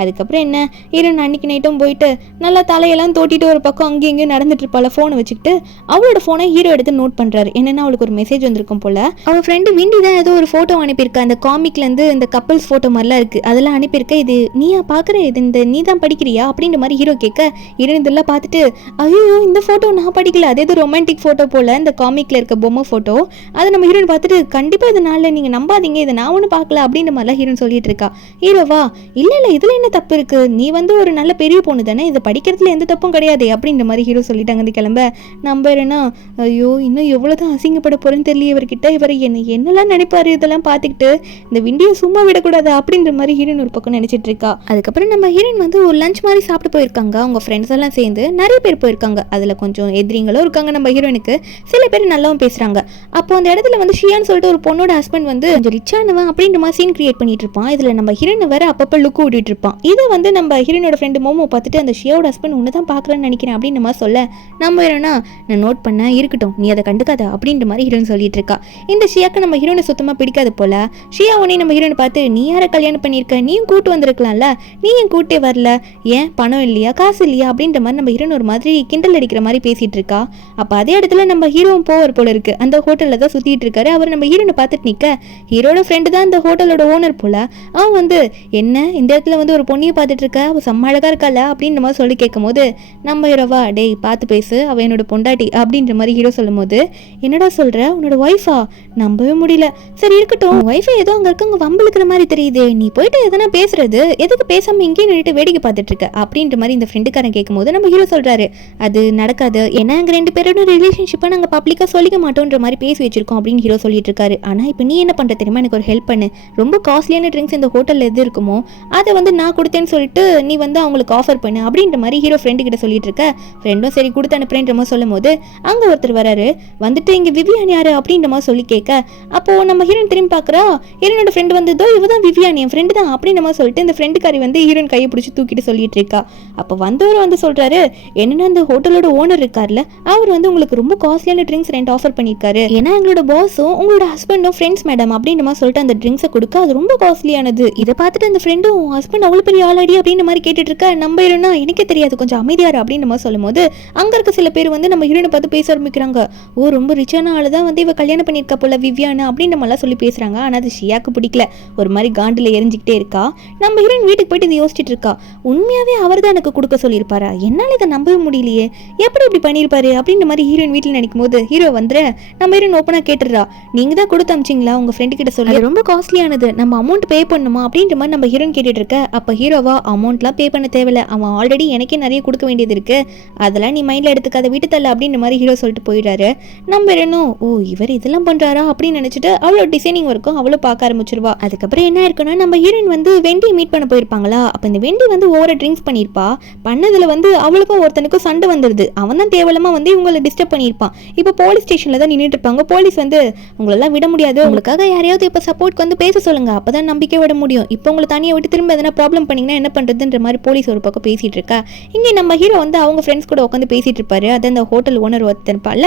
அதுக்கப்புறம் என்ன ஹீரோயின் அன்னைக்கு நைட்டும் போயிட்டு நல்லா தலையெல்லாம் தோட்டிட்டு ஒரு பக்கம் அங்கேயும் இங்கேயும் நடந்துட்டு இருப்பாள் ஃபோனை வச்சுக்கிட்டு. அவளோட ஃபோனை ஹீரோ எடுத்து நோட் பண்ணுறாரு. என்னென்னா அவளுக்கு ஒரு மெசேஜ் வந்திருக்கும் போல், அவள் ஃப்ரெண்டு விண்டி தான் ஏதோ ஒரு ஃபோட்டோ அனுப்பியிருக்கா, அந்த காமிக்லேருந்து இந்த கப்பல்ஸ் ஃபோட்டோ மாதிரிலாம் இருக்குது, அதெல்லாம் அனுப்பியிருக்க, இது நீயா பார்க்குற, இது இந்த நீ தான் படிக்கிறியா அப்படின்ற மாதிரி ஹீரோ கேட்க ஹீரோயின் இதெல்லாம் பார்த்துட்டு ஐயோ இந்த ஃபோட்டோ நான் படிக்கல, அதே ஏதோ ரொமான்டிக் ஃபோட்டோ போல் இந்த காமிக்கில் இருக்க பொம்மை ஃபோட்டோ, அதை நம்ம ஹீரோயின் பார்த்துட்டு கண்டிப்பாக இது நாளில் நீங்கள் நம்பாதீங்க, இதை நான் ஒன்றும் பார்க்கல அப்படின்ற மாதிரிலாம் ஹீரோயின் சொல்லிட்டு இருக்கா. ஹீரோவா இல்லை இதில் என்ன தப்பு இருக்குது, நீ வந்து ஒரு நல்ல பெரிய பொண்ணு தானே, இதை படிக்கிறதுல எந்த தப்பும் கிடையாது அப்படின்ற மாதிரி ஹீரோ சொல்லிட்டாங்க. அந்த கிளம்ப நம்புறேன்னா ஐயோ இன்னும் எவ்வளோதான் அசிங்கப்பட போகிறேன்னு தெரியல இவர்கிட்ட, இவர் என்னெல்லாம் நினைப்பாரு இதெல்லாம் பார்த்துக்கிட்டு இந்த விண்டியை சும்மா விடக்கூடாது அப்படின்ற மாதிரி ஹீரோயின் ஒரு பக்கம் நினச்சிட்டு இருக்கா. அதுக்கப்புறம் நம்ம ஹீரோயின் வந்து ஒரு லஞ்ச் மாதிரி சாப்பிட்டு போயிருக்காங்க, அவங்க ஃப்ரெண்ட்ஸ் எல்லாம் ஃப்ரெண்ட்ஸ்லாம் சேர்ந்து நிறைய பேர் போயிருக்காங்க. அதில் கொஞ்சம் எதிரிங்களும் இருக்காங்க நம்ம ஹீரோயினுக்கு, சில பேர் நல்லாவும் பேசுகிறாங்க. அப்போ அந்த இடத்துல வந்து ஷியான்னு சொல்லிட்டு ஒரு பொண்ணோட ஹஸ்பண்ட் வந்து கொஞ்சம் ரிச்சானவன் அப்படின்ற மாதிரி சீன் கிரியேட் பண்ணிட்டு இருப்பான். இதில் நம்ம ஹீரோயின் வேற அப்பப்போ லுக்கு விட்டுட்டு இருப்பான். இதை வந்து நம்ம ஹீரோனோட ஃப்ரெண்டு மோமோ பார்த்துட்டு அந்த ஷியாவோட ஹஸ்பண்ட் ஒன்று தான் பார்க்குறேன்னு நினைக்கிறேன் அப்படின்னு நம்ம சொல்ல, நம்ம ஹீரோனா நான் நோட் பண்ண இருக்கட்டும் நீ அதை கண்டுக்காத அப்படின்ற மாதிரி ஹீரோயின் சொல்லிட்டு இருக்கா. இந்த ஷியாக்கு நம்ம ஹீரோனை சுத்தமாக பிடிக்காது போல. ஷியா உடனே நம்ம ஹீரோனை பார்த்து நீ யாரை கல்யாணம் பண்ணியிருக்க, நீயும் கூட்டு வந்திருக்கலாம்ல, நீ ஏன் கூட்டே வரல, ஏன் பணம் இல்லையா காசு இல்லையா அப்படின்ற மாதிரி நம்ம ஹீரோன் ஒரு மாதிரி கிண்டல் அடிக்கிற மாதிரி பேசிட்டு இருக்கா. அப்போ அதே இடத்துல நம்ம ஹீரோவும் போவர் போல இருக்கு. அந்த ஹோட்டலில் தான் சுற்றிட்டு இருக்காரு. அவர் நம்ம ஹீரோனை பார்த்துட்டு நிற்க, ஹீரோட ஃப்ரெண்டு தான் அந்த ஹோட்டலோட ஓனர் போல. அவன் வந்து என்ன இந்த இடத்துல வந்து ஒரு பொண்ணியை பார்த்துட்டு இருக்க, அவள் செம்ம அழகா இருக்கால அப்படின்ற மாதிரி சொல்லி கேட்கும் போது நம்ம ஹீரோவா டேய் பார்த்து பேசு, அவள் என்னோட பொண்டாட்டி அப்படின்ற மாதிரி ஹீரோ சொல்லும் போது என்னடா சொல்ற, உன்னோட ஒய்ஃபா, நம்பவே முடியல. சரி இருக்கட்டும், ஒய்ஃபை ஏதோ அங்கே இருக்கவங்க வம்பிழுக்கிற மாதிரி தெரியுது, நீ போயிட்டு எதனா பேசுறது, எதுக்கு பேசாமல் இங்கேயே நின்றுட்டு வேடிக்கை பார்த்துட்டு இருக்க அப்படின்ற மாதிரி இந்த ஃப்ரெண்டுக்காரன் கேட்கும் போது நம்ம ஹீரோ சொல்றாரு அது நடக்காது, ஏன்னா எங்கள் 2 பேரோட ரிலேஷன்ஷிப்பை நாங்கள் பப்ளிக்காக சொல்லிக்க மாட்டோன்ற மாதிரி பேசி வச்சிருக்கோம் அப்படின்னு ஹீரோ சொல்லிட்டு இருக்காரு. ஆனால் இப்போ நீ என்ன பண்ணுற தெரியுமா, எனக்கு ஒரு ஹெல்ப் பண்ணு, ரொம்ப காஸ்ட்லியான ட்ரிங்க்ஸ் இந்த ஹோட்டலில் எது இருக்குமோ அதை வந்து நான் கொடுத்தேன்னு சொல்லிட்டு நீ வந்து அவங்களுக்கு ஆஃபர் பண்ணு அப்படின்ற மாதிரி ஹீரோ ஃப்ரெண்டு கிட்ட சொல்லிட்டு இருக்க. ஃப்ரெண்டும் சரி கொடுத்து அனுப்புறேன்ற மாதிரி சொல்லும் போது அங்கே ஒருத்தர் வராரு. வந்துட்டு இங்கே விவியான் யாரு அப்படின்ற மாதிரி சொல்லி கேட்க, அப்போ நம்ம ஹீரோயின் திரும்பி பார்க்குறா, ஹீரோனோட ஃப்ரெண்டு வந்து இதோ இவ தான் விவியான் என் ஃப்ரெண்டு தான் அப்படின்ற மாதிரி சொல்லிட்டு இந்த ஃப்ரெண்டுக்காரி வந்து ஹீரோயின் கையை பிடிச்சி தூக்கிட்டு சொல்லிட்டு இருக்கா. அப்போ வந்தவர் வந்து சொல்றாரு என்னன்னா அந்த ஹோட்டலோட ஓனர் இருக்கார்ல, அவர் வந்து உங்களுக்கு ரொம்ப காஸ்ட்லியான ட்ரிங்க்ஸ் ரெண்ட் ஆஃபர் பண்ணியிருக்காரு, ஏன்னா எங்களோட பாஸும் உங்களோட ஹஸ்பண்டும் ஃப்ரெண்ட்ஸ் மேடம் அப்படின்ற மாதிரி சொல்லிட்டு அந்த ட்ரிங்க்ஸை கொடுக்க அது ரொம்ப காஸ்ட்லியானது. இதை பார்த்துட்டு அந்த ஃப்ரெண்டும் ஹஸ்பண்ட் அவ்வளோ பெரிய ஆளாடி அப்படின்ற மாதிரி கேட்டுட்டு இருக்க. நம்ம ஹீரோனா எனக்கே தெரியாது கொஞ்சம் அமைதியாரு அப்படின்ற மாதிரி சொல்லும் போது அங்கே இருக்க சில பேர் வந்து நம்ம ஹீரோனை பார்த்து பேச ஆரம்பிக்கிறாங்க. ஓ ரொம்ப ரிச்சான ஆளு தான் வந்து இவ கல்யாணம் பண்ணியிருக்கா போல விவ்யானு அப்படின்ற மாதிரிலாம் சொல்லி பேசுறாங்க. ஆனால் அது ஷியாக்கு பிடிக்கல, ஒரு மாதிரி காண்டில் எரிஞ்சிக்கிட்டே இருக்கா. நம்ம ஹீரோயின் வீட்டுக்கு போயிட்டு இதை யோசிச்சுட்டு இருக்கா, உண்மையாவே அவர் தான் எனக்கு கொடுக்க சொல்லியிருப்பாரா, என்னால் இதை நம்பவே முடியலையே, எப்படி இப்படி பண்ணியிருப்பாரு அப்படின்ற மாதிரி ஹீரோயின் வீட்டில் நினைக்கும் போது ஹீரோ வந்துற நம்ம ஹீரோயின் ஓப்பனாக கேட்டுறா, நீங்க தான் கொடுத்து அமிச்சிங்களா உங்க ஃப்ரெண்டு கிட்ட சொல்லி, ரொம்ப காஸ்ட்லியானது நம்ம அமௌண்ட் பே பண்ணுமா அப்படின்ற மாதிரி நம்ம ஹீரோயின் கேட்டுட்டு இருக்க. அப்போ ஹீரோவா அமௌண்ட்லாம் பே பண்ண தேவையில்ல, அவன் ஆல்ரெடி எனக்கே நிறைய கொடுக்க வேண்டியது இருக்கு, அதெல்லாம் நீ மைண்டில் எடுத்துக்காத வீட்டு தள்ள அப்படின்ற மாதிரி ஹீரோ சொல்லிட்டு போயிடுறாரு. நம்ம ஹீரோனும் ஓ இவர் இதெல்லாம் பண்றாரா அப்படின்னு நினைச்சிட்டு அவ்வளோ டிசைனிங் ஒர்க்கும் அவ்வளோ பார்க்க ஆரம்பிச்சிருவா. அதுக்கப்புறம் என்ன இருக்குன்னா நம்ம ஹீரோயின் வந்து வெண்டியை மீட் பண்ண போயிருப்பாங்களா. அப்போ இந்த வெண்டி வந்து ஓவர ட்ரிங்க்ஸ் பண்ணியிருப்பா. பண்ணதுல வந்து அவளுக்கும் ஒருத்தனுக்கும் சண்டை வந்துடுது. அவன் தான் தேவலமா வந்து இவங்களை டிஸ்டர்ப் பண்ணியிருப்பான். இப்போ போலீஸ் ஸ்டேஷன்ல தான் நின்றுட்டு இருப்பாங்க. போலீஸ் வந்து உங்களெல்லாம் விட முடியாது, உங்களுக்காக யாரையாவது இப்போ சப்போர்ட்க்கு வந்து பேச சொல்லுங்க, அப்பதான் நம்பிக்கை விட முடியும், இப்போ உங்களை தனியாக விட்டு திரும்ப எதனா ப்ராப்ளம் பண்ணீங்கன்னா என்ன பண்றதுன்ற மாதிரி போலீஸ் ஒரு பக்கம் பேசிட்டு இருக்கா. இங்கே நம்ம ஹீரோ வந்து அவங்க ஃப்ரெண்ட்ஸ் கூட உட்காந்து பேசிட்டு இருப்பாரு. அது அந்த ஹோட்டல் ஓனர் ஒருத்தருப்பால,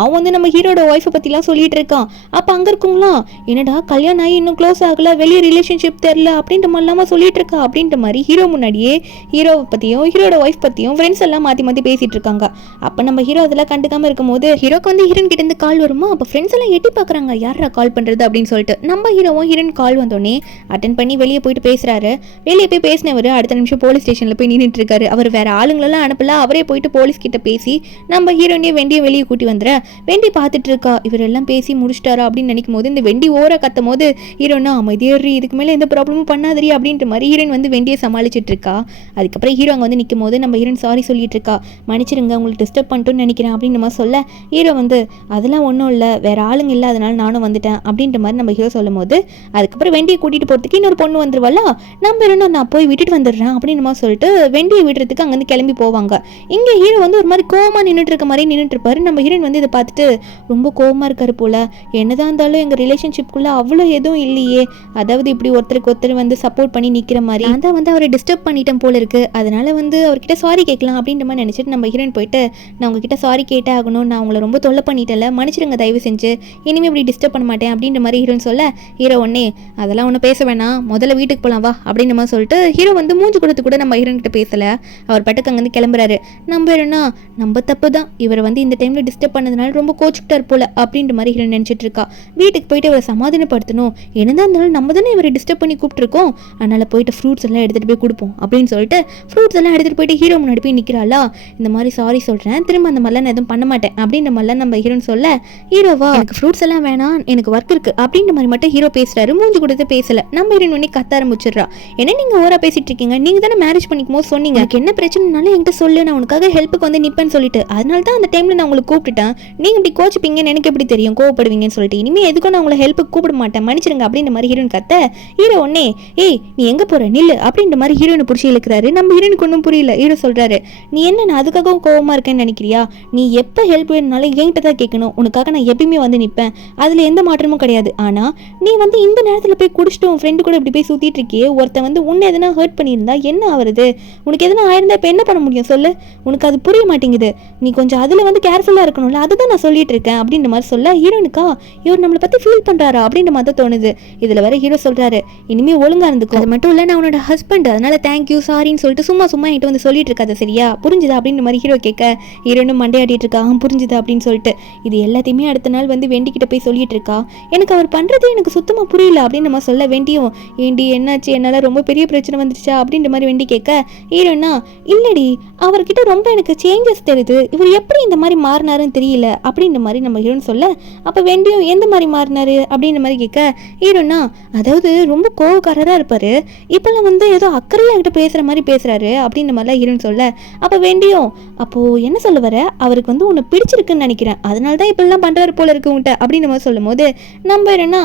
அவன் வந்து நம்ம ஹீரோட ஒய்ஃபை பற்றிலாம் சொல்லிட்டு இருக்கான். அப்போ அங்கே இருக்குங்களா என்னடா கல்யாணம் ஆகி இன்னும் க்ளோஸ் ஆகல, வெளியே ரிலேஷன்ஷிப் தெரில அப்படின்ற மாதிரிலாமா சொல்லிட்டு இருக்கா அப்படின்ற மாதிரி ஹீரோ முன்னாடியே ஹீரோவை பற்றியும் ஹீரோட ஒய்ஃப் பற்றியும் ஃப்ரெண்ட்ஸ் எல்லாம் மாற்றி மாற்றி பேசிட்டு இருக்காங்க. அப்போ நம்ம ஹீரோ அதெல்லாம் கண்டுக்காமல் இருக்கும்போது ஹீரோக்கு வந்து ஹீரோன் கிட்ட இருந்து கால் வருமா. அப்போ ஃப்ரெண்ட்ஸ் எல்லாம் எட்டி பார்க்குறாங்க யாரா கால் பண்ணுறது அப்படின்னு சொல்லிட்டு. நம்ம ஹீரோவும் ஹீரோன் கால் வந்தோடனே அட்டன் பண்ணி வெளியே போயிட்டு பேசுறாரு. வெளியே போய் பேசினவர் அடுத்த நிமிஷம் போலீஸ் ஸ்டேஷனில் போய் நின்றுட்டு இருக்காரு. அவர் வேற ஆளுங்களெல்லாம் அனுப்பல, அவரே போயிட்டு போலீஸ் கிட்ட பேசி நம்ம ஹீரோனையே வெண்டியை வெளியே கூட்டி வந்துற. வெண்டி பார்த்துட்டு இருக்கா, இவர் எல்லாம் பேசி முடிச்சிட்டாரா அப்படின்னு நினைக்கும் போது இந்த வெண்டி ஓர கத்தும் போது ஹீரோனா அமைதியேறி இதுக்கு மேலே எந்த ப்ராப்ளமும் பண்ணாதீ அப்படின்ற மாதிரி ஹீரோயின் வந்து வெண்டியை சமாளிச்சுட்டு இருக்கா. அதுக்கப்புறம் ஹீரோ அங்கே வந்து நிற்கும் போது நம்ம ஹீரோயின் சாரி சொல்லிட்டு இருக்கா, மன்னிச்சிருங்க உங்களுக்கு டிஸ்டர்ப் பண்ணிட்டோன்னு நினைக்கிறேன் அப்படின்னு நம்ம சொல்ல, ஹீரோ வந்து அதெல்லாம் ஒன்றும் இல்லை, வேற ஆளுங்க இல்லை அதனால நானும் வந்துட்டேன் அப்படின்ற மாதிரி நம்ம ஹீரோ சொல்லும் போது அதுக்கப்புறம் வெண்டியை கூட்டிட்டு போகிறதுக்கு இன்னொரு பொண்ணு வந்துருவாளா. நம்ம ஹீரோனா நான் போய் விட்டுட்டு வந்துடுறேன் அப்படின்னு நம்ம சொல்லிட்டு வெண்டியை விடுறதுக்கு அங்கேருந்து கிளம்பி போவாங்க. இங்கே ஹீரோ வந்து ஒரு மாதிரி கோவமா நின்றுட்டு இருக்க மாதிரி நின்றுட்டு இருப்பாரு. நம்ம ஹீரோயின் வந்து இதை பார்த்துட்டு ரொம்ப கோவமா இருக்காரு போல, என்னதான் இருந்தாலும் எங்கள் ரிலேஷன்ஷிப்குள்ளே அவ்வளோ எதுவும் இல்லையே, அதாவது இப்படி ஒருத்தருக்கு ஒருத்தர் வந்து சப்போர்ட் பண்ணி நிற்கிற மாதிரி அதான் வந்து அவரை டிஸ்டர்ப் பண்ணிட்டேன் போல இருக்கு, அதனால வந்து அவர்கிட்ட சாரி கேட்கலாம் அப்படின்ற மாதிரி நினச்சிட்டு நம்ம ஹீரோயின் போயிட்டு நான் உங்ககிட்ட சாரி கேட்டே ஆகணும், நான் உங்களை ரொம்ப தொல்லை பண்ணிட்டேன்ல, மன்னிச்சிருங்க தயவு செஞ்சு, இனிமேல் இப்படி டிஸ்டர்ப் பண்ண மாட்டேன் அப்படின்ற மாதிரி ஹீரோயின் சொல்ல, ஹீரோ ஒன்னே அதெல்லாம் ஒன்றும் பேச வேணாம், முதல்ல வீட்டுக்கு போகலாம் வா அப்படின்ற மாதிரி சொல்லிட்டு ஹீரோ வந்து மூஞ்சி கொடுத்து கூட நம்ம ஹீரோயின் கிட்ட பேசல, அவர் பட்டுக்கு அங்கேருந்து கிளம்புறாரு. நம்ம ஹீரோனா நம்ம தப்பு தான், இவர் வந்து இந்த டைமில் டிஸ்டர்ப் பண்ணதுனால ரொம்ப கோச்சுக்கிட்டார் போல அப்படின்ற மாதிரி ஹீரோயின் நினச்சிட்டு இருக்கா. வீட்டுக்கு போயிட்டு இவரை சமாதானப்படுத்தணும், என்னதான் இருந்தாலும் நம்ம தானே இவரை டிஸ்டர்ப் பண்ணி கூப்பிட்டுருக்கோம், அதனால் போயிட்டு ஃப்ரூட்ஸ் எல்லாம் எடுத்துகிட்டு போய் கொடுப்போம் அப்படின்னு சொல்லிட்டு ஃப்ரூட்ஸ் எல்லாம் எடுத்துகிட்டு போயிட்டு ஹீரோ முன்னாடி போய் நிற்கிறாளா. இந்த மாதிரி சாரி சொல்கிறேன், திரும்ப அந்த மாதிரிலாம் நான் எதுவும் பண்ண மாட்டேன் அப்படின்ற மாதிரிலாம் நம்ம ஹீரோன்னு சொல்ல, ஹீரோவா எனக்கு ஃப்ரூட்ஸ் எல்லாம் வேணாம் எனக்கு ஒர்க் இருக்குது அப்படின்ற மாதிரி மட்டும் ஹீரோ பேசுகிறாரு. மூஞ்சி கொடுத்து பேசலை. நம்ம ஹீரோயின் உடனே கத்த ஆரம்பிச்சிடுறா, என்ன நீங்கள் ஓவரா பேசிட்டு இருக்கீங்க, நீங்கள் தானே மேரேஜ் பண்ணிக்கும் போது சொன்னீங்க எனக்கு என்ன பிரச்சனைனாலும் என்கிட்ட சொல்லு, நான் உனக்காக ஹெல்ப்புக்கு வந்து நிற்பேன்னு சொல்லிட்டு, அதனால தான் அந்த டைமில் நான் உங்களுக்கு கூப்பிட்டுட்டேன், நீங்கள் இப்படி கோச்சிப்பீங்கன்னு எனக்கு எப்படி தெரியும், கோவப்படுவீங்கன்னு சொல்லிட்டு, இனிமேல் எதுக்கும் நான் உங்களை ஹெல்ப்புக்கு கூப்பிட மாட்டேன், மன்னிச்சிருங்க அப்படின்ற மாதிரி ஹீரோயின் கத்த, ஹீரோ ஒன்னே ஏய் நீ எங்கே போகிற நில்லு அப்படின்ற மாதிரி ஹீரோயினை பிடிச்சி இழுக்கிறாரு. நம்ம ஹீரோயினுக்கு ஒன்றும் புரியல. ஹீரோ சொல்கிற சொல்றாரு, நீ என்ன நான் அதுக்காகவும் கோவமா இருக்கேன்னு நினைக்கிறியா? நீ எப்ப ஹெல்ப் வேணும்னாலும் என்கிட்ட தான் கேட்கணும், உனக்காக நான் எப்பயுமே வந்து நிற்பேன், அதுல எந்த மாற்றமும் கிடையாது. ஆனா நீ வந்து இந்த நேரத்துல போய் குடிச்சிட்டு உன் ஃப்ரெண்டு கூட இப்படி போய் சுத்திட்டு இருக்கியே, ஒருத்தன் வந்து உன்னை எதனா ஹர்ட் பண்ணியிருந்தா என்ன ஆகுறது? உனக்கு எதனா ஆயிருந்தா இப்ப என்ன பண்ண முடியும் சொல்லு? உனக்கு அது புரிய மாட்டேங்குது. நீ கொஞ்சம் அதுல வந்து கேர்ஃபுல்லா இருக்கணும்ல, அதுதான் நான் சொல்லிட்டு இருக்கேன் அப்படின்ற மாதிரி சொல்ல, ஹீரோனுக்கா இவர் நம்மளை பத்தி ஃபீல் பண்றாரா அப்படின்ற மாதிரி தோணுது. இதுல வர ஹீரோ சொல்றாரு, இனிமே ஒழுங்கா இருந்துக்கும், அது மட்டும் இல்ல நான் உன்னோட ஹஸ்பண்ட், அதனால தேங்க்யூ சாரின்னு சொல்லிட்டு சும்மா சும்மா என்கிட்ட வந்து சொல்லிட்டு இருக்காது, சரியா? புரிஞ்சுதா அப்படின்ற மாதிரி ஹீரோ கேட்க, ஹீரோனும் மண்டையாடிட்டு இருக்கா, புரிஞ்சுதா அப்படின்னு சொல்லிட்டு. இது எல்லாத்தையுமே அடுத்த நாள் வந்து வெண்டிக்கிட்ட போய் சொல்லிட்டு இருக்கா. எனக்கு அவர் பண்றது எனக்கு சுத்தமா புரியல அப்படின்னு நம்ம சொல்ல, வேண்டியும் ஏண்டி என்னாச்சு, என்னால ரொம்ப பெரிய பிரச்சனை வந்துருச்சா அப்படின்ற மாதிரி வெண்டி கேட்க, ஹீரோனா இல்லடி அவர்கிட்ட ரொம்ப எனக்கு சேஞ்சஸ் தெரியுது, இவர் எப்படி இந்த மாதிரி மாறினாருன்னு தெரியல அப்படின்ற மாதிரி நம்ம ஹீரோன்னு சொல்ல, அப்ப வெண்டியும் எந்த மாதிரி மாறினாரு அப்படின்ற மாதிரி கேட்க, ஹீரோனா அதாவது ரொம்ப கோவக்காரரா இருப்பாரு, இப்பெல்லாம் வந்து ஏதோ அக்கறையா கிட்ட பேசுற மாதிரி பேசுறாரு அப்படின்ற மாதிரிலாம் ஹீரோன்னு சொல்ல, அப்ப வெண்டியும் அப்போ என்ன சொல்ல வர, அவருக்கு வந்து உன்னை பிடிச்சிருக்குன்னு நினைக்கிறேன், அதனாலதான் இப்பெல்லாம் பண்றாரு போல இருக்கு உன்ட்ட அப்படின்னு மாதிரி சொல்லும் போது நம்ம ஹீரோனா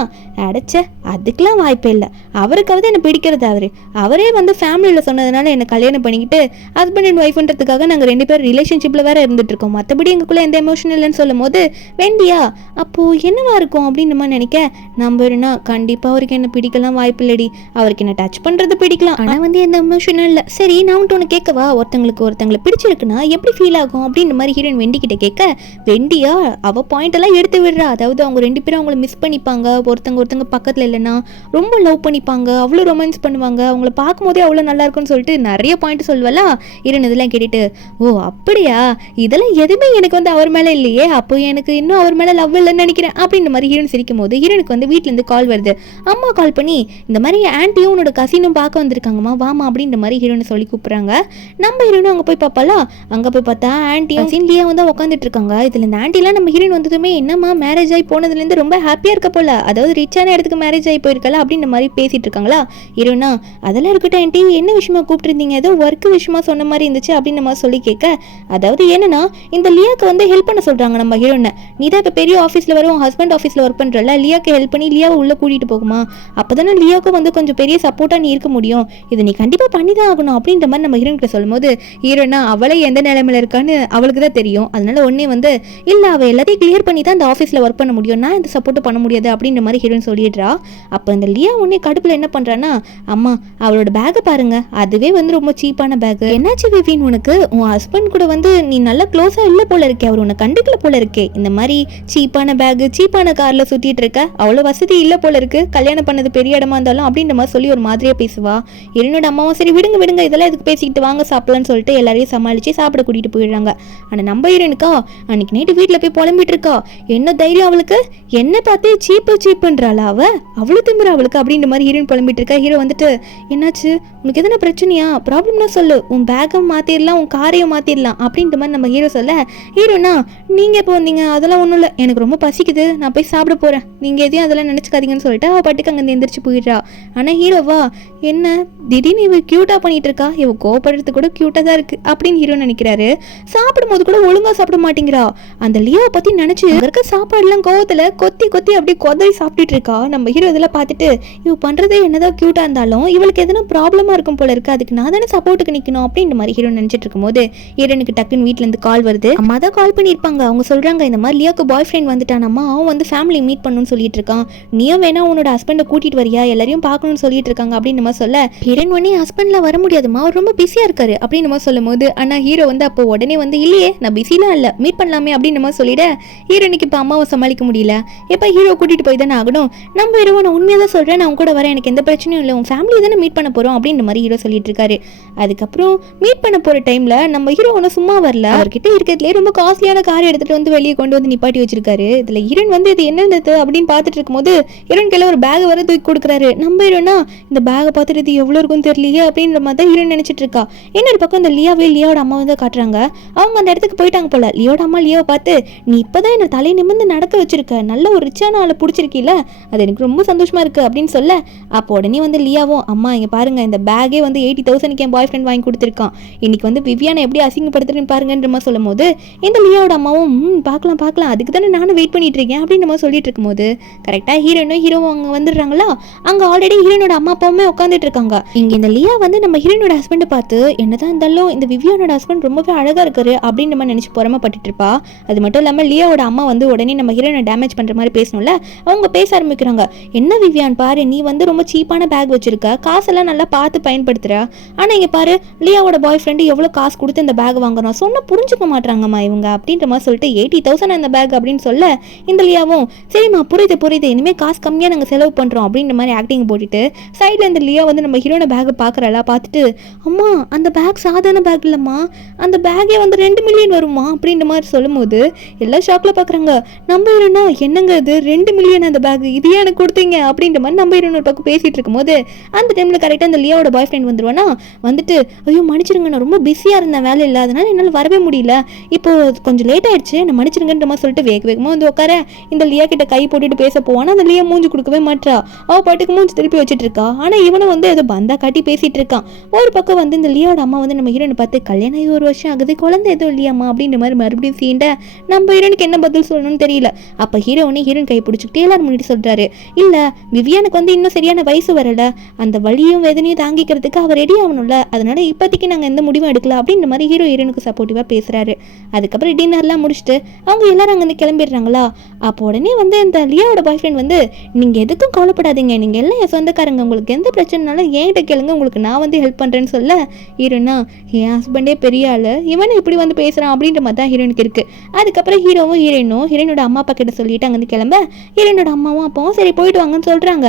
அடைச்ச அதுக்கெல்லாம் வாய்ப்பே இல்லை, அவருக்காவது என்ன பிடிக்கிறது, அவரே வந்து ஃபேமிலியில் சொன்னதுனால என்னை கல்யாணம் பண்ணிக்கிட்டு ஹஸ்பண்ட் அண்ட் ஒய்ஃப்ன்றதுக்காக நாங்கள் 2 பேரும் ரிலேஷன்ஷிப்பில் வேற இருந்துட்டு இருக்கோம், மற்றபடி எங்களுக்குள்ள எந்த எமோஷன் இல்லைன்னு சொல்லும் போது வேண்டியா அப்போ என்னவா இருக்கும் அப்படின்னு நம்ம நினைக்க, நம்புறேன்னா கண்டிப்பாக அவருக்கு என்ன பிடிக்கலாம் வாய்ப்பு இல்லடி, அவருக்கு என்ன டச் பண்ணுறது பிடிக்கலாம், ஆனால் வந்து எந்த எமோஷனும் இல்லை. சரி நான் ஒன்று கேட்கவா, ஒருத்தங்களை பிடிச்சிருக்குன்னா எப்படி ஃபீல் ஆகும் அப்படின்ற மாதிரி ஹீரோயின் வெண்டிக்கிட்ட கேட்க, வெண்டியா அவ பாயிண்ட் எல்லாம் எடுத்து விடுறா, அதாவது அவங்க 2 பேரும் அவங்கள மிஸ் பண்ணிப்பாங்க, ஒருத்தங்க பக்கத்தில் இல்லைன்னா ரொம்ப லவ் பண்ணிப்பாங்க, அவ்வளோ ரொமான்ஸ் பண்ணுவாங்க, அவங்கள பார்க்கும்போதே அவ்வளோ நல்லா இருக்கும்னு சொல்லிட்டு நிறைய பாயிண்ட் சொல்லுவலா. ஹீரோன் இதெல்லாம் கேட்டுட்டு, ஓ அப்படியா, இதெல்லாம் எதுவுமே எனக்கு வந்து அவர் மேலே இல்லையே, அப்போ எனக்கு இன்னும் அவர் மேலே லவ் இல்லைன்னு நினைக்கிறேன் அப்படின்ற மாதிரி ஹீரோன் சிரிக்கும் போது ஹீரோனுக்கு வந்து வீட்டிலேருந்து கால் வருது. அம்மா கால் பண்ணி இந்த மாதிரி ஆன்ட்டியும் உன்னோட கசினும் பார்க்க வந்திருக்காங்கம்மா வாமா அப்படின்ற மாதிரி ஹீரோனை சொல்லி கூப்பிட்றாங்க. நம்ம ஹீரோனும் அங்கே போய் பார்ப்பாளா, அங்கே போய் பார்த்தா ஆன்ட்டியும் கசின்லேயே வந்து உட்காந்துட்டு இருக்காங்க. இதில் இந்த ஆன்ட்டிலாம் நம்ம ஹீரோன் வந்ததுமே என்னம்மா மேரேஜ் ஆகி போனதுலேருந்து ரொம்ப ஹாப்பியாக இருக்க போல, அதாவது ரிச்சான இடத்துக்கு மேரேஜ் ஆகி போயிருக்கல அப்படின்ற மாதிரி பேசிட்டு இருக்காங்களா. ஹீரோனா அதெல்லாம் இருக்கட்டும் ஆன்ட்டி, என்ன விஷயமா கூப்பிட்டுருந்தீங்க, ஏதோ ஒர்க் விஷயமா சொன்ன மாதிரி இருந்துச்சு அப்படின்னு நம்ம சொல்லி கேட்க, அதாவது என்னன்னா இந்த லியாக்கு வந்து ஹெல்ப் பண்ண சொல்றாங்க நம்ம ஹீரோனை, நீ தான் இப்போ பெரிய ஆஃபீஸில் வரும் உன் ஹஸ்பண்ட் ஆஃபீஸில் ஒர்க் பண்ணுறல, லியாக்கு ஹெல்ப் பண்ணி லியாவை உள்ளே கூட்டிகிட்டு போகுமா, அப்போதானே லியாவுக்கு வந்து கொஞ்சம் பெரிய சப்போர்ட்டாக நீ இருக்க முடியும், இதை நீ கண்டிப்பாக பண்ணி தான் ஆகணும் அப்படின்ற மாதிரி நம்ம ஹீரோன்கிட்ட சொல்லும் போது ஹீரோனா அவளை எந்த நிலைமையில இருக்கான்னு அவளுக்கு தான் தெரியும், அதனால ஒன்னே வந்து இல்லை அவள் எல்லாத்தையும் கிளியர் பண்ணி தான் இந்த ஆஃபீஸில் ஒர்க் பண்ண முடியும், நான் இந்த சப்போர்ட் பண்ண முடியாது அப்படின்ற மாதிரி ஹீரோன் சொல்லிடுறா. அப்போ இந்த லியா உடனே கடுப்பில் என்ன பண்ணுறான்னா, அம்மா அவளோட பேக்கை பாருங்க, அதுவே வந்து ரொம்ப சீப்பான பேக்கு, என்னாச்சு விவின் உனக்கு, உன் ஹஸ்பண்ட் கூட வந்து நீ நல்லா க்ளோஸாக இல்லை போல இருக்கே, அவர் உன்னை கண்டுக்கல போல இருக்கே, இந்த மாதிரி சீப்பான பேக்கு சீப்பான காரில் சுற்றிட்டு இருக்க, அவ்வளோ வசதி இல்லை போல இருக்கு, கல்யாணம் பண்ணது பெரிய இடமா இருந்தாலும் அப்படின்ற மாதிரி சொல்லி ஒரு மாதிரியாக பேசுவா. என்னோட அம்மாவும் சரி விடுங்க விடுங்க இதெல்லாம் எதுக்கு பேசிக்கிட்டு வாங்க சாப்பிடலான்னு சொல்லிட்டு எல்லாரையும் சமாளித்து சாப்பிட கூட்டிகிட்டு போயிடுறாங்க. ஆனால் நம்ம ஹீரோனுக்கா அன்னைக்கு நைட்டு வீட்டில் போய் புலம்பிட்டு இருக்கா, என்ன தைரியம் அவளுக்கு, என்ன பார்த்து சீப்புன்றாளா அவ்வளோ திம்புறா அவளுக்கு அப்படின்ற மாதிரி ஹீரோயின் புலம்பிட்டு இருக்கா. ஹீரோ வந்துட்டு என்னாச்சு உனக்கு எதனா பிரச்சனையா, ப்ராப்ளம்னா சொல்லு, உன் பேக்கை மாற்றிடலாம் உன் காரையும் மாற்றிடலாம் அப்படின்ற மாதிரி நம்ம ஹீரோ சொல்ல, ஹீரோனா நீங்கள் எப்போ வந்தீங்க, அதெல்லாம் ஒன்றும் இல்லை, எனக்கு ரொம்ப பசிக்குது நான் போய் சாப்பிட போகிறேன், நீங்கள் எதையும் அதெல்லாம் நினச்சிக்காதீங்கன்னு சொல்லிட்டு அவள் பாட்டுக்கு அங்கே எந்திரிச்சு போயிடுறா. ஆனால் ஹீரோவா என்ன திடீர்னு இவ க்யூட்டாக பண்ணிட்டு இருக்கா, இவ கோபப்படுறது கூட க்யூட்டாக தான் இருக்குது அப்படின்னு ஹீரோ நினைக்கிறாரு. சாப்பிடும் போது கூட ஒழுங்காக சாப்பிட மாட்டேங்கிறா, அந்த லியாவை பற்றி நினச்சி இருக்க சாப்பாடுலாம் கோவத்தில் கொத்தி கொத்தி அப்படியே கொதறி சாப்பிட்டுட்டு இருக்கா. நம்ம ஹீரோ இதெல்லாம் பார்த்துட்டு இவ பண்ணுறதே என்னதான் க்யூட்டாக இருந்தாலும் இவளுக்கு எதனா ப்ராப்ளமாக இருக்கும் போல இருக்கு, அதுக்கு நான் தானே சப்போர்ட்டுக்கு நிற்கணும் அப்படின்ற மாதிரி ஹீரோ நினச்சிட்டு இருக்கும்போது ஹீரோனுக்கு டக்குன்னு வீட்டிலேருந்து கால் வருது. அம்மா தான் கால் பண்ணியிருப்பாங்க, அவங்க சொல்கிறாங்க இந்த மாதிரி லியாவுக்கு பாய் ஃப்ரெண்ட் வந்துட்டானம்மா, அவன் வந்து ஃபேமிலி மீட் பண்ணணும்னு சொல்லிட்டு இருக்கான், நீயும் வேணா உன்னோட ஹஸ்பண்டை கூட்டிகிட்டு வரியா, எல்லாரையும் பார்க்கணும்னு சொல்லிட்டு இருக்காங்க அப்படின்னு நம்ம சொல்ல, ஹீரோன் உடனே ஹஸ்பண்ட்லாம் வர முடியாதுமா அவர் ரொம்ப பிஸியாக இருக்காரு அப்படின்னு நம்ம சொல்லும் போது, ஆனால் ஹீரோ வந்து அப்போ உடனே வந்து இல்லையே நான் பிஸிலாம் இல்லை மீட் பண்ணலாமே அப்படின்னு நம்ம சொல்லிட, ஹீரோனுக்கு இப்போ அம்மாவை சமாளிக்க முடியல, எப்போ ஹீரோ கூட்டிகிட்டு போய் தானே ஆகணும், நம்ம ஹீரோ நான் உண்மையாக தான் சொல்கிறேன், நான் கூட வரேன், எனக்கு எந்த பிரச்சனையும் இல்லை, உன் ஃபேமிலி தானே மீட் பண்ண போகிறோம் அப்படின்ற மாதிரி ஹீரோ சொல்லிட்டு இருக்காரு. அதுக்கப்புறம் மீட் பண்ண போகிற டைமில் நம்ம ஹீரோ ஒன்றும் சும்மா வரல, அவர்கிட்ட இருக்கிறதுலே ரொம்ப காஸ்ட்லியான கார் எடுத்துகிட்டு வந்து வெளியே கொண்டு வந்து நிப்பாட்டி வச்சிருக்காரு. இதில் ஹீரோன் வந்து இது என்னது அப்படின்னு பார்த்துட்டு இருக்கும்போது ஹீரோன் கையில் ஒரு பேக் வர தூக்கி கொடுக்குறாரு. நம்ம ஹீரோனா இந்த பேகை பார்த்துட்டு இது எவ்வளோ இருக்குன்னு தெரியலையே அப்படின்ற மாதிரி தான் ஹீரோன் நினச்சிட்டு இருக்கா. இன்னொரு பக்கம் இந்த லியாவோட அம்மா வந்து காட்டுறாங்க, அவங்க அந்த இடத்துக்கு போயிட்டாங்க போல. லியோட அம்மா லியாவை பார்த்து நீ இப்போதான் என்ன தலை நிமிர்ந்து நடக்க வச்சிருக்க, நல்ல ஒரு ரிச்சான ஆளை பிடிச்சிருக்கீல, அது எனக்கு ரொம்ப சந்தோஷமா இருக்கு அப்படின்னு சொல்ல, அப்போ உடனே வந்து லியாவும் அம்மா இங்கே பாருங்க இந்த பேக்கே வந்து 80,000 என் பாய் ஃப்ரெண்ட் வாங்கி கொடுத்துருக்கான், இன்னைக்கு வந்து விவியானை எப்படி அசிங்கப்படுத்துறேன்னு பாருங்கன்ற மாதிரி சொல்லும் போது இந்த லியாவோட அம்மாவும் பார்க்கலாம் அதுக்கு தானே நானும் வெயிட் பண்ணிட்டு இருக்கேன் அப்படின்னு மாதிரி சொல்லிட்டு இருக்கும்போது கரெக்டாக ஹீரோவும் அங்கே வந்துடுறாங்களா. அங்கே ஆல்ரெடி ஹீரோனோட அம்மா அப்பாவுமே உட்காந்துட்டு இருக்காங்க. இங்கே இந்த லியா வந்து நம்ம ஹீரோனோட ஹஸ்பண்டை பார்த்து என்னதான் இருந்தாலும் இந்த விவியானோட ஹஸ்பண்ட் ரொம்பவே அழகா இருக்காரு அப்படின்ற மாதிரி நினைச்சு பொறாமப்பட்டுட்டு இருப்பா. அது மட்டும் இல்லாம லியாவோட அம்மா வந்து உடனே நம்ம ஹீரோனை டேமேஜ் பண்ற மாதிரி பேசணும்ல, அவங்க பேச ஆரம்பிக்கிறாங்க. என்ன விவியான் பாரு, நீ வந்து ரொம்ப சீப்பான பேக் வச்சிருக்க, காசெல்லாம் நல்லா பார்த்து பயன்படுத்துற, ஆனா இங்க பாரு லியாவோட பாய் ஃப்ரெண்டு எவ்வளவு காசு கொடுத்து இந்த பேக் வாங்குறோம், சொன்னா புரிஞ்சுக்க மாட்டாங்கம்மா இவங்க அப்படின்ற மாதிரி சொல்லிட்டு 80,000 அந்த பேக் அப்படின்னு சொல்ல, இந்த லியாவும் சரிம்மா புரியுது இனிமே காசு கம்மியா நாங்க செலவு பண்றோம் அப்படின்ற மாதிரி ஆக்டிங் போட்டுட்டு சைட்ல இந்த லியா வந்து நம்ம ஹீரோட பேக் பாக்குறாளா, பார்த்துட்டு அம்மா அந்த பேக் சாதாரண பேக் இல்லம்மா, அந்த பேக்கே வந்து 2 மில்லியன் வருமா அப்படின்ற மாதிரி சொல்லும் போது எல்லாம் ஷாக்ல பாக்குறாங்க. நம்ம ஹீரோனா என்னங்க இது 2 மில்லியன் அந்த பேக், இது எனக்கு கொடுத்தீங்க அப்படின்ற மாதிரி நம்ம ஹீரோன் ஒரு பக்கம் பேசிட்டு இருக்கும் போது அந்த டைம்ல கரெக்டா அந்த லியாவோட பாய் ஃப்ரெண்ட் வந்துருவானா, வந்துட்டு ஐயோ மன்னிச்சிருங்க நான் ரொம்ப பிஸியா இருந்தேன் வேலை இல்லாதனால என்னால் வரவே முடியல, இப்போ கொஞ்சம் லேட் ஆயிடுச்சு நான் மன்னிச்சிருங்கன்ற மாதிரி சொல்லிட்டு வேகமா வந்து உட்கார இந்த லியா கிட்ட கை போட்டுட்டு பேச போவானா, அந்த லியா மூஞ்சி கொடுக்கவே மாட்டா, அவ பாட்டுக்கு மூஞ்சி திருப்பி வச்சுட்டு இருக்கா. ஆனா இவனும் வந்து ஏதோ பந்தா காட்டி பேசிட்டு இருக்கான். ஒரு பக்கம் வந்து இந்த லியாவோட அம்மா வந்து நம்ம ஹீரோனை பார்த்து கல்யாணம் ஆகி 1 வருஷம் ஆகுது, குழந்தை எதுவும் இல்லையாம்மா அப்படின்ற மாதிரி மறுபடியும் சீண்ட நம்ம ஹீரோனுக்கு என்ன பதில் சொல்லணும்னு தெரியல. அப்ப ஹீரோயின் கை பிடிச்சிக்கிட்டு எல்லாரும் முன்னாடி சொல்றாரு, இல்ல விவியானுக்கு வந்து இன்னும் சரியான வயசு வரல, அந்த வலியும் வேதனையும் தாங்கிக்கிறதுக்கு அவர் ரெடி ஆகணும்ல, அதனால இப்போதைக்கு நாங்கள் எந்த முடிவும் எடுக்கல அப்படின்ற மாதிரி ஹீரோயினுக்கு சப்போர்ட்டிவாக பேசுகிறாரு. அதுக்கப்புறம் டின்னர்லாம் முடிச்சுட்டு அவங்க எல்லாரும் அங்கேருந்து கிளம்பிடுறாங்களா. அப்போ உடனே வந்து இந்த லியாவோட பாய் ஃப்ரெண்ட் வந்து நீங்கள் எதுக்கும் கவலைப்படாதீங்க, நீங்கள் எல்லாம் என் சொந்தக்காரங்க, உங்களுக்கு எந்த பிரச்சனைனாலும் என்கிட்ட கேளுங்க, உங்களுக்கு நான் வந்து ஹெல்ப் பண்ணுறேன்னு சொல்ல, ஹீரோனா என் ஹஸ்பண்டே பெரிய ஆள், இவனை இப்படி வந்து பேசுகிறான் அப்படின்ற மாதிரி தான் ஹீரோனுக்கு இருக்குது. அதுக்கப்புறம் ஹீரோவும் ஹீரோயினோட அம்மா அப்பா கிட்ட சொல்லிட்டு அங்கேருந்து கிளம்ப ஹீரோனோட அம்மாவும் அப்பாவும் சரி போயிட்டு வாங்கன்னு சொல்கிறாங்க.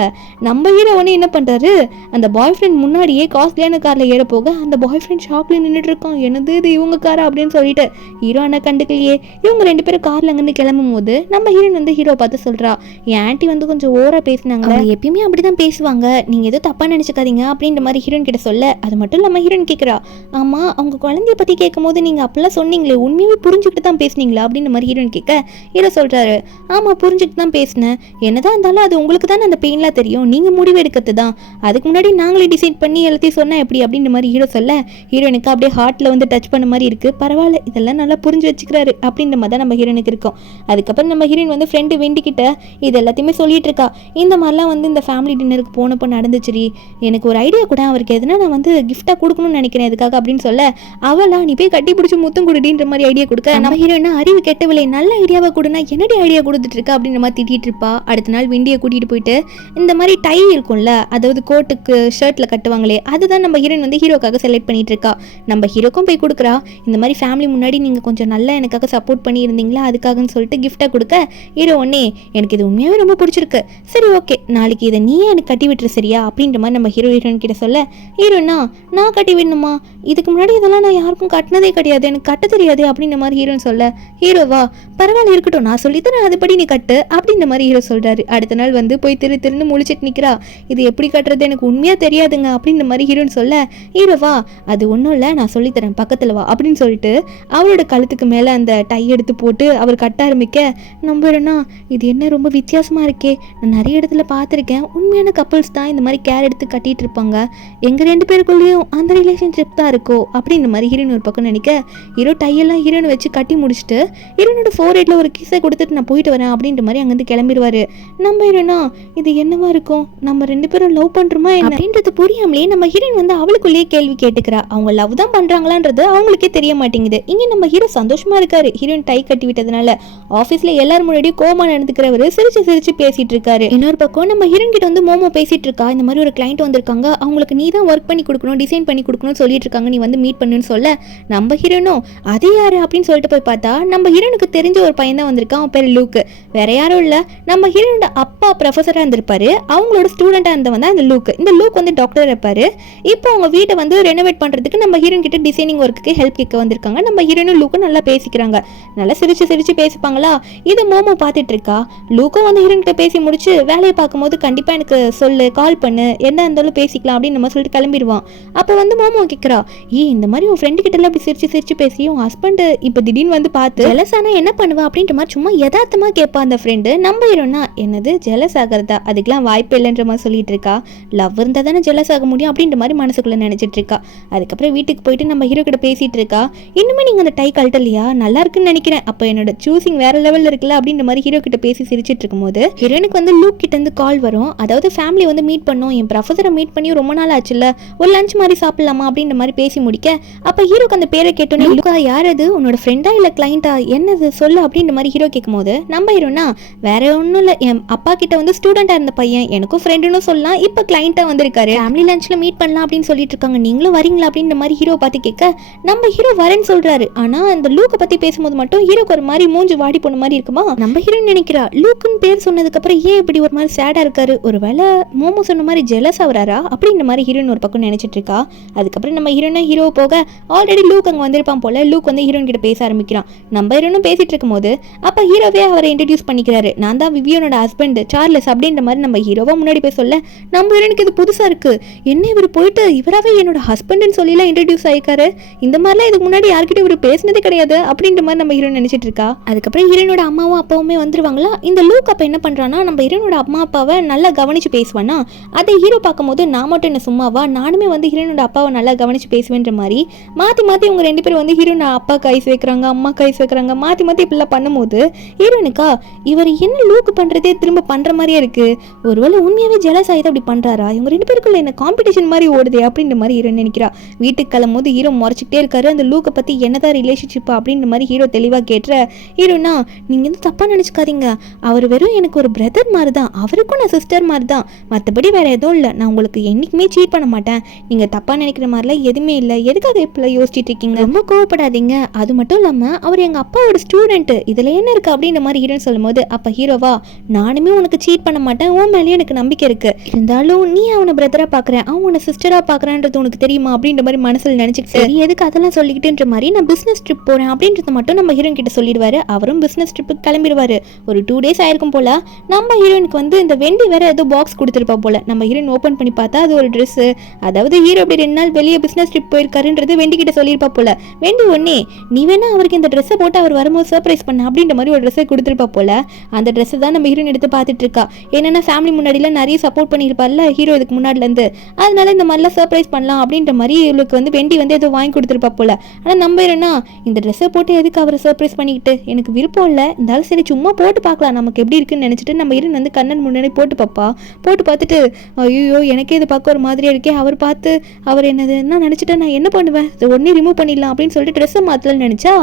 நம்ம ஹீரோவனே என்ன பண்ணுறாரு, அந்த பாய் ஃப்ரெண்ட் முன்னாடியே காஸ்ட்லியான காரில் ஏற போக அந்த பாய் ஃப்ரெண்ட் ஷாக்ல நின்றுட்டு இருக்கான், என்னது இது இவங்க காரா அப்படின்னு சொல்லிட்டு ஹீரோ அண்ணா கண்டுக்கலையே. இவங்க 2 பேரும் கார்ல அங்கிருந்து கிளம்பும் போது நம்ம ஹீரோயின் வந்து ஹீரோ பார்த்து சொல்றா, என் ஆன்ட்டி வந்து கொஞ்சம் ஓவரா பேசினாங்க, எப்பயுமே அப்படிதான் பேசுவாங்க, நீங்க எதுவும் தப்பா நினைச்சுக்காதீங்க அப்படின்ற மாதிரி ஹீரோயின் கிட்ட சொல்ல, அது மட்டும் இல்லாம ஹீரோயின் கேட்கிறா, ஆமா அவங்க குழந்தைய பத்தி கேட்கும் போது நீங்க அப்பெல்லாம் சொன்னீங்களே உண்மையாவே புரிஞ்சுக்கிட்டு தான் பேசுனீங்களா அப்படின்ற மாதிரி ஹீரோயின் கேட்க ஹீரோ சொல்றாரு, ஆமா புரிஞ்சுக்கிட்டு தான் பேசினேன், என்னதான் இருந்தாலும் அது உங்களுக்கு தானே அந்த பெயின்லாம் தெரியும், நீங்க முடிவு எடுக்கிறது தான், அதுக்கு முன்னாடி நாங்களே டிசைட் பண்ணி எல்லாத்தையும் சொன்னா எப்படி அப்படின்ற மாதிரி ஹீரோ சொல்ல, ஹீரோனுக்கு அப்படியே ஹார்ட்ல வந்து டச் பண்ண மாதிரி இருக்கு, பரவாயில்ல இதெல்லாம் நல்லா புரிஞ்சு வச்சுக்கிறாரு அப்படின்ற மாதிரி தான் நம்ம ஹீரோனுக்கு இருக்கும். அதுக்கப்புறம் நம்ம ஹீரோயின் வந்து ஃப்ரெண்டு வேண்டிக்கிட்ட இது எல்லாத்தையுமே சொல்லிட்டு இருக்கா, இந்த மாதிரிலாம் வந்து இந்த ஃபேமிலி டின்னருக்கு போனப்போ நடந்துச்சுரி, எனக்கு ஒரு ஐடியா கூட அவருக்கு எதுனா நான் வந்து கிஃப்டா கொடுக்கணும்னு நினைக்கிறேன் இதுக்காக அப்படின்னு சொல்ல, அவளா நீ போய் கட்டி பிடிச்சி முத்தம் கொடுடின்ற மாதிரி ஐடியா கொடுக்க, நம்ம ஹீரோயினா அறிவு கெட்டவில்லை நல்ல ஐடியாவை கொடுனா என்னடி ஐடியா கொடுத்துட்டு இருக்கா அப்படின்ற மாதிரி திட்டிட்டு இருப்பா. அடுத்த நாள் விண்டியை கூட்டிட்டு போயிட்டு இந்த மாதிரி டை இருக்கும்ல, அதாவது கோட்டுக்கு ஷர்ட்ல கட்டுவாங்களே, அதுதான் நம்ம ஹீரோயின் வந்து ஹீரோக்காக செலக்ட் பண்ணிட்டு இருக்கா. நம்ம ஹீரோக்கும் போய் கொடுக்குறா, இந்த மாதிரி ஃபேமிலி முன்னாடி நீங்கள் கொஞ்சம் நல்லா எனக்காக சப்போர்ட் பண்ணியிருந்தீங்களா அதுக்காகன்னு சொல்லிட்டு கிஃப்டாக கொடுக்க, ஹீரோ ஒன்னே எனக்கு இது உண்மையாகவே ரொம்ப பிடிச்சிருக்கு, சரி ஓகே நாளைக்கு இதை நீயே எனக்கு கட்டி விட்டுரு சரியா அப்படின்ற மாதிரி நம்ம ஹீரோயின் கிட்ட சொல்ல, ஹீரோனா நான் கட்டி விடணுமா, இதுக்கு முன்னாடி இதெல்லாம் நான் யாருக்கும் கட்டினதே கிடையாது, எனக்கு கட்ட தெரியாது அப்படின்ற மாதிரி ஹீரோன்னு சொல்ல, ஹீரோவா பரவாயில்ல இருக்கட்டும் நான் சொல்லித்தரேன் அதுபடி நீ கட்டு அப்படின்ற மாதிரி ஹீரோ சொல்றாரு. அடுத்த நாள் வந்து போய் திருன்னு முழிச்சிட்டு நிற்கிறா, இது எப்படி கட்டுறது எனக்கு உண்மையாக தெரியாதுங்க அப்படின்ற மாதிரி ஹீரோன்னு சொல்ல, ஹீரோவா அது ஒன்றும் இல்லை நான் சொல்லித்தரேன் பக்கத்தில் வா அப்படின்னு சொல்லிட்டு அவரோட கழுத்துக்கு மேலே அந்த டை எடுத்து போட்டு அவர் கட்ட ஆரம்பிக்க, நம்புறேன்னா இது என்ன ரொம்ப வித்தியாசமாக இருக்கே, நான் நிறைய இடத்துல பார்த்துருக்கேன் உண்மையான கப்புள்ஸ் தான் இந்த மாதிரி கேர் எடுத்து கட்டிட்டு இருப்பாங்க, எங்கள் 2 பேருக்குள்ளேயும் அந்த ரிலேஷன்ஷிப் தான் இருக்கோ அப்படின்ற மாதிரி ஹீரோயின் ஒரு பக்கம் நினைக்க, ஹீரோ டையெல்லாம் ஹீரோனை வச்சு கட்டி முடிச்சுட்டு ஹீரோனோட ஃபோர்ஹெட்ல ஒரு கிஸை கொடுத்துட்டு நான் போயிட்டு வரேன் அப்படின்ற மாதிரி அங்கேருந்து கிளம்பிடுவாரு. நம்ம ஹீரோனா இது என்னவா இருக்கும், நம்ம 2 பேரும் லவ் பண்ணுறோமா என்ன அப்படின்றது புரியாமலே நம்ம ஹீரோயின் வந்து அவளுக்குள்ளேயே கேள்வி கேட்டுக்கிறா, அவங்க லவ் தான் பண்றாங்களான்றது அவங்களுக்கே தெரிய மாட்டேங்குது. இங்க நம்ம ஹீரோ சந்தோஷமா இருக்காரு, ஹீரோயின் டை கட்டி விட்டதுனால ஆபீஸ்ல எல்லாரும் முன்னாடி கோமா நடந்துக்கிறவரு சிரிச்சு பேசிட்டு இருக்காரு. இன்னொரு பக்கம் நம்ம ஹீரோயின் கிட்ட வந்து மோமோ பேசிட்டு இருக்கா, இந்த மாதிரி ஒரு கிளைண்ட் வந்திருக்காங்க, அவங்களுக்கு நீ தான் ஒர்க் பண்ணி கொடுக்கணும் டிசைன் பண்ணி கொடுக்கணும்னு சொல்லிட்டு இருக்காங்க, நீ வந்து மீட் பண்ணுன்னு சொல்ல, நம்ம ஹீரோனும் அது யாரு அப்படின்னு சொல்லிட்டு போய் பார்த்தா நம்ம ஹீரோனுக்கு தெரிஞ்ச ஒரு பையன் தான் வந்திருக்கான், அவன் பேர் லூக், வேற யாரும் இல்ல நம்ம ஹீரோனோட அப்பா ப்ரொஃபஸரா இருந்திருப்பாரு, அவங்களோட ஸ்டூடெண்டா இருந்தவன் தான் இந்த லூக். இந்த லூக் வந்து டாக்டர் இருப்பாரு. இப்போ அவங்க வீட்டை வந்து ரெனோவேட் பண்றதுக்கு நம்ம ஹீரோயின் கிட்ட டிசைனிங் ஒர்க்குக்கு ஹெல்ப் கேட்க வந்திருக்காங்க. நம்ம ஹீரோயினும் லூக்கும் நல்லா பேசிக்கிறாங்க, நல்லா சிரிச்சு பேசிப்பாங்களா. இது மோமோ பார்த்துட்டு இருக்கா, லூக்கும் வந்து ஹீரோயின் கிட்ட பேசி முடிச்சு வேலையை பார்க்கும்போது கண்டிப்பா எனக்கு சொல்லு கால் பண்ணு என்ன இருந்தாலும் பேசிக்கலாம் அப்படின்னு நம்ம சொல்லிட்டு கிளம்பிடுவான். அப்போ வந்து மோமோ கேட்கிறா, இந்த மாதிரி உன் ஃப்ரெண்டு கிட்ட எல்லாம் அப்படி சிரிச்சு பேசி உன் ஹஸ்பண்ட் இப்போ திடீர்னு வந்து பார்த்து ஜெலஸ் ஆனா என்ன பண்ணுவா அப்படின்ற மாதிரி சும்மா யதார்த்தமா கேட்பா அந்த ஃப்ரெண்டு. நம்ம ஹீரோனா என்னது ஜெலஸ் ஆகிறதா, அதுக்கெல்லாம் வாய்ப்பு இல்லைன்ற மாதிரி சொல்லிட்டு இருக்கா, லவ் இருந்தா தானே ஜெலஸ் ஆக முடியும் அப்படின்ற மாதிரி மனசுக்குள்ள நினைச்சிட்டு இருக்கா. அதுக்கப்புறம் வீட்டுக்கு போயிட்டு நம்ம ஹீரோ கிட்ட பேசிட்டு இருக்கா, இன்னுமே நீங்க அந்த டை கழட்டலையா, நல்லா இருக்குன்னு நினைக்கிறேன், அப்போ என்னோட சூசிங் வேற லெவல்ல இருக்குல்ல அப்படின்ற மாதிரி ஹீரோ கிட்ட பேசி சிரிச்சிட்டு இருக்கும்போது ஹீரோனுக்கு வந்து லூக் கிட்ட இருந்து கால் வரும், அதாவது ஃபேமிலி வந்து மீட் பண்ணோம், என் ப்ரொஃபஸரை மீட் பண்ணி ரொம்ப நாள் ஆச்சுல்ல, ஒரு லஞ்ச் மாதிரி சாப்பிடலாமா அப்படின்ற மாதிரி பேசி முடிக்க அப்ப ஹீரோக்கு அந்த பேரை கேட்டோன்னே லூக்கா யார் அது, உன்னோட ஃப்ரெண்டா இல்ல கிளைண்டா, என்னது சொல்லு அப்படின்ற மாதிரி ஹீரோ கேட்கும்போது நம்ம ஹீரோனா வேற ஒன்றும் இல்லை, என் அப்பா கிட்ட வந்து ஸ்டூடெண்டா இருந்த பையன், எனக்கும் ஃப்ரெண்டுன்னு சொல்லலாம், இப்போ கிளைண்டா வந்திருக்காரு, ஃபேமிலி லஞ்ச்ல மீட் பண்ணலாம் அப்படின்னு சொல்லிட்டு இருக்காங்க, நீங்களும் வரீங்களா அப்படின்ற மாதிரி ஹீரோ பார்த்து கேட்க நம்ம ஹீரோ வரேன்னு சொல்றாரு. ஆனா அந்த லூக்கை பத்தி பேசும்போது மட்டும் ஹீரோக்கு ஒரு மாதிரி மூஞ்சி வாடி போன மாதிரி இருக்குமா. நம்ம ஹீரோ நினைக்கிறா லூக்குன்னு பேர் சொன்னதுக்கு அப்புறம் ஏன் இப்படி ஒரு மாதிரி சேடா இருக்காரு, ஒருவேளை மோமோ சொன்ன மாதிரி ஜெலஸ் ஆகுறாரா அப்படின்ற மாதிரி ஹீரோயின் ஒரு பக்கம் நினைச்சிட்டு இருக்கா. அதுக்கப்புறம் நம்ம ஹீரோ போக ஆல்ரெடி லூக் அங்கே வந்திருப்பான் போல. லூக் வந்து ஹீரோயின் கிட்ட பேச ஆரம்பிக்கிறான். நம்ம ஹீரோனும் பேசிட்டு இருக்கும் போது அப்ப ஹீரோவே அவரை இன்ட்ரடியூஸ் பண்ணிக்கிறாரு. நான் தான் விவியனோட ஹஸ்பண்ட் சார்லஸ் அப்படின்ற மாதிரி நம்ம ஹீரோவா முன்னாடி போய் சொல்ல நம்ம ஹீரோனுக்கு இது புதுசா இருக்கு, என்ன இவர் போயிட்டு இவராவே என்னோட ஹஸ்பண்ட்னு சொல்லிலாம் இன்ட்ரடியூஸ் ஆயிருக்காரு, இந்த மாதிரிலாம் இதுக்கு முன்னாடி யார்கிட்ட இவர் பேசினதே கிடையாது அப்படின்ற மாதிரி நம்ம ஹீரோ நினைச்சிட்டு இருக்கா. அதுக்கப்புறம் ஹீரோனோட அம்மாவும் அப்பாவுமே வந்துருவாங்களா. இந்த லூக் அப்ப என்ன பண்றான்னா நம்ம ஹீரோனோட அம்மா அப்பாவை நல்லா கவனிச்சு பேசுவானா. அதை ஹீரோ பார்க்கும்போது நான் மட்டும் என்ன சும்மாவா, நானுமே வந்து ஹீரோனோட அப்பாவை நல்லா கவனிச்சு பேசுவேன்ற மாதிரி மாற்றி மாற்றி இவங்க ரெண்டு பேரும் வந்து ஹீரோன் அப்பா கைஸ் வைக்கிறாங்க, அம்மா கைஸ் வைக்கிறாங்க, மாற்றி மாற்றி இப்படிலாம் பண்ணும்போது ஹீரோனுக்கா இவர் என்ன லூக்கு பண்ணுறதே திரும்ப பண்ணுற மாதிரியே இருக்குது, ஒருவேளை உண்மையாகவே ஜெலஸ் ஆகிட்டு அப்படி பண்ணுறாரா, இவங்க ரெண்டு பேருக்குள்ள என்ன காம்படிஷன் மாதிரி ஓடுது அப்படின்ற மாதிரி ஹீரோ நினைக்கிறா. வீட்டுக்கு கிளம்போது ஹீரோ முறைச்சிக்கிட்டே இருக்காரு, அந்த லூக்கை பற்றி என்னதான் ரிலேஷன்ஷிப்பா அப்படின்ற மாதிரி ஹீரோ தெளிவாக கேட்டுற ஹீரோனா நீங்கள் வந்து தப்பாக நினச்சிக்காதீங்க, அவர் வெறும் எனக்கு ஒரு பிரதர் மாதிரி தான், அவருக்கும் நான் சிஸ்டர் மாதிரி தான், மற்றபடி வேறு எதுவும் இல்லை, நான் உங்களுக்கு என்றைக்குமே சீட் பண்ண மாட்டேன், நீங்கள் தப்பாக நினைக்கிற மாதிரிலாம் எதுவுமே இல்லை, எதுக்காக இப்பெல்லாம் யோசிச்சுட்டு இருக்கீங்க, ரொம்ப கோவப்படாதீங்க, அது மட்டும் இல்லாமல் அவர் எங்கள் அப்பாவோட ஸ்டூடெண்ட்டு, இதில் என்ன இருக்குது அப்படின்ற மாதிரி ஹீரோன்னு சொல்லும்போது அப்போ ஹீரோவா நானுமே உனக்கு சீட் பண்ண மாட்டேன், உன் மேலேயும் எனக்கு நம்பிக்கை இருக்குது, இருந்தாலும் நீ அவனை பிரதராக பார்க்குறேன், அவன் உன்னை சிஸ்டராக பார்க்குறான்றது உனக்கு தெரியுமா அப்படின்ற மாதிரி மனசில் நினச்சிட்டு சரி எதுக்கு அதெல்லாம் சொல்லிக்கிட்டுன்ற மாதிரி நான் பிஸ்னஸ் ட்ரிப் போகிறேன் அப்படின்றத மட்டும் நம்ம ஹீரோயின் கிட்ட சொல்லிடுவாரு. அவரும் பிஸ்னஸ் ட்ரிப்புக்கு கிளம்பிடுவாரு. ஒரு 2 days ஆயிருக்கும் போல. நம்ம ஹீரோயினுக்கு வந்து இந்த வெண்டி வேற ஏதோ பாக்ஸ் கொடுத்துருப்பா போல. நம்ம ஹீரோயின் ஓப்பன் பண்ணி பார்த்தா அது ஒரு ட்ரெஸ். அதாவது ஹீரோ அப்படி 2 நாள் வெளியே பிஸ்னஸ் ட்ரிப் போயிருக்காருன்றது வெண்டி கிட்ட சொல்லியிருப்பா போல. வெண்டி ஒன்னே நீ வேணா அவருக்கு இந்த ட்ரெஸ்ஸை போட்டு அவர் வரும்போது சர்ப்ரைஸ் பண்ண அப்படின்ற மாதிரி ஒரு ட்ரெஸ்ஸை கொடுத்துருப்பா போல. அந்த ட்ரெஸ்ஸை தான் நம்ம ஹீரோயின் எடுத்து பார்த்துட்டு இருக்கா. என்னன்னா ஃபேமிலி முன்னாடிலாம் நிறைய சப்போர்ட் பண்ணியிருப்பார்ல ஹீரோ இதுக்கு முன்னாடிலேருந்து, அதனால இந்த மாதிரிலாம் சர்ப்ரைஸ் பண்ணலாம் அப்படின்ற மாதிரி இவளுக்கு வந்து வெண்டி வந்து ஏதோ வாங்கி கொடுத்துருப்பா போல. ஆனால் நம்ம ஹீரோனா இந்த ட்ரெஸ்ஸை போட்டு எதுக்கு அவரை சர்ப்ரைஸ் பண்ணிக்கிட்டு, எனக்கு விருப்பம் இல்லை, இருந்தாலும் சரி சும்மா போட்டு பார்க்கலாம் நமக்கு எப்படி இருக்குன்னு நினச்சிட்டு நம்ம ஹீரோயின் வந்து கண்ணன் முன்னாடி போட்டு பார்ப்பா. போட்டு பார்த்துட்டு ஐயோ எனக்கே இது பார்க்க ஒரு மாதிரியா இருக்கே, அவர் பார்த்து அவர் என்ன நினச்சிட்டா நான் என்ன பண்ணுவேன், இதை உடனே ரிமூவ் பண்ணிடலாம் அப்படின்னு சொல்லிட்டு ட்ரெஸ்ஸை மாற்றலன்னு நினச்சா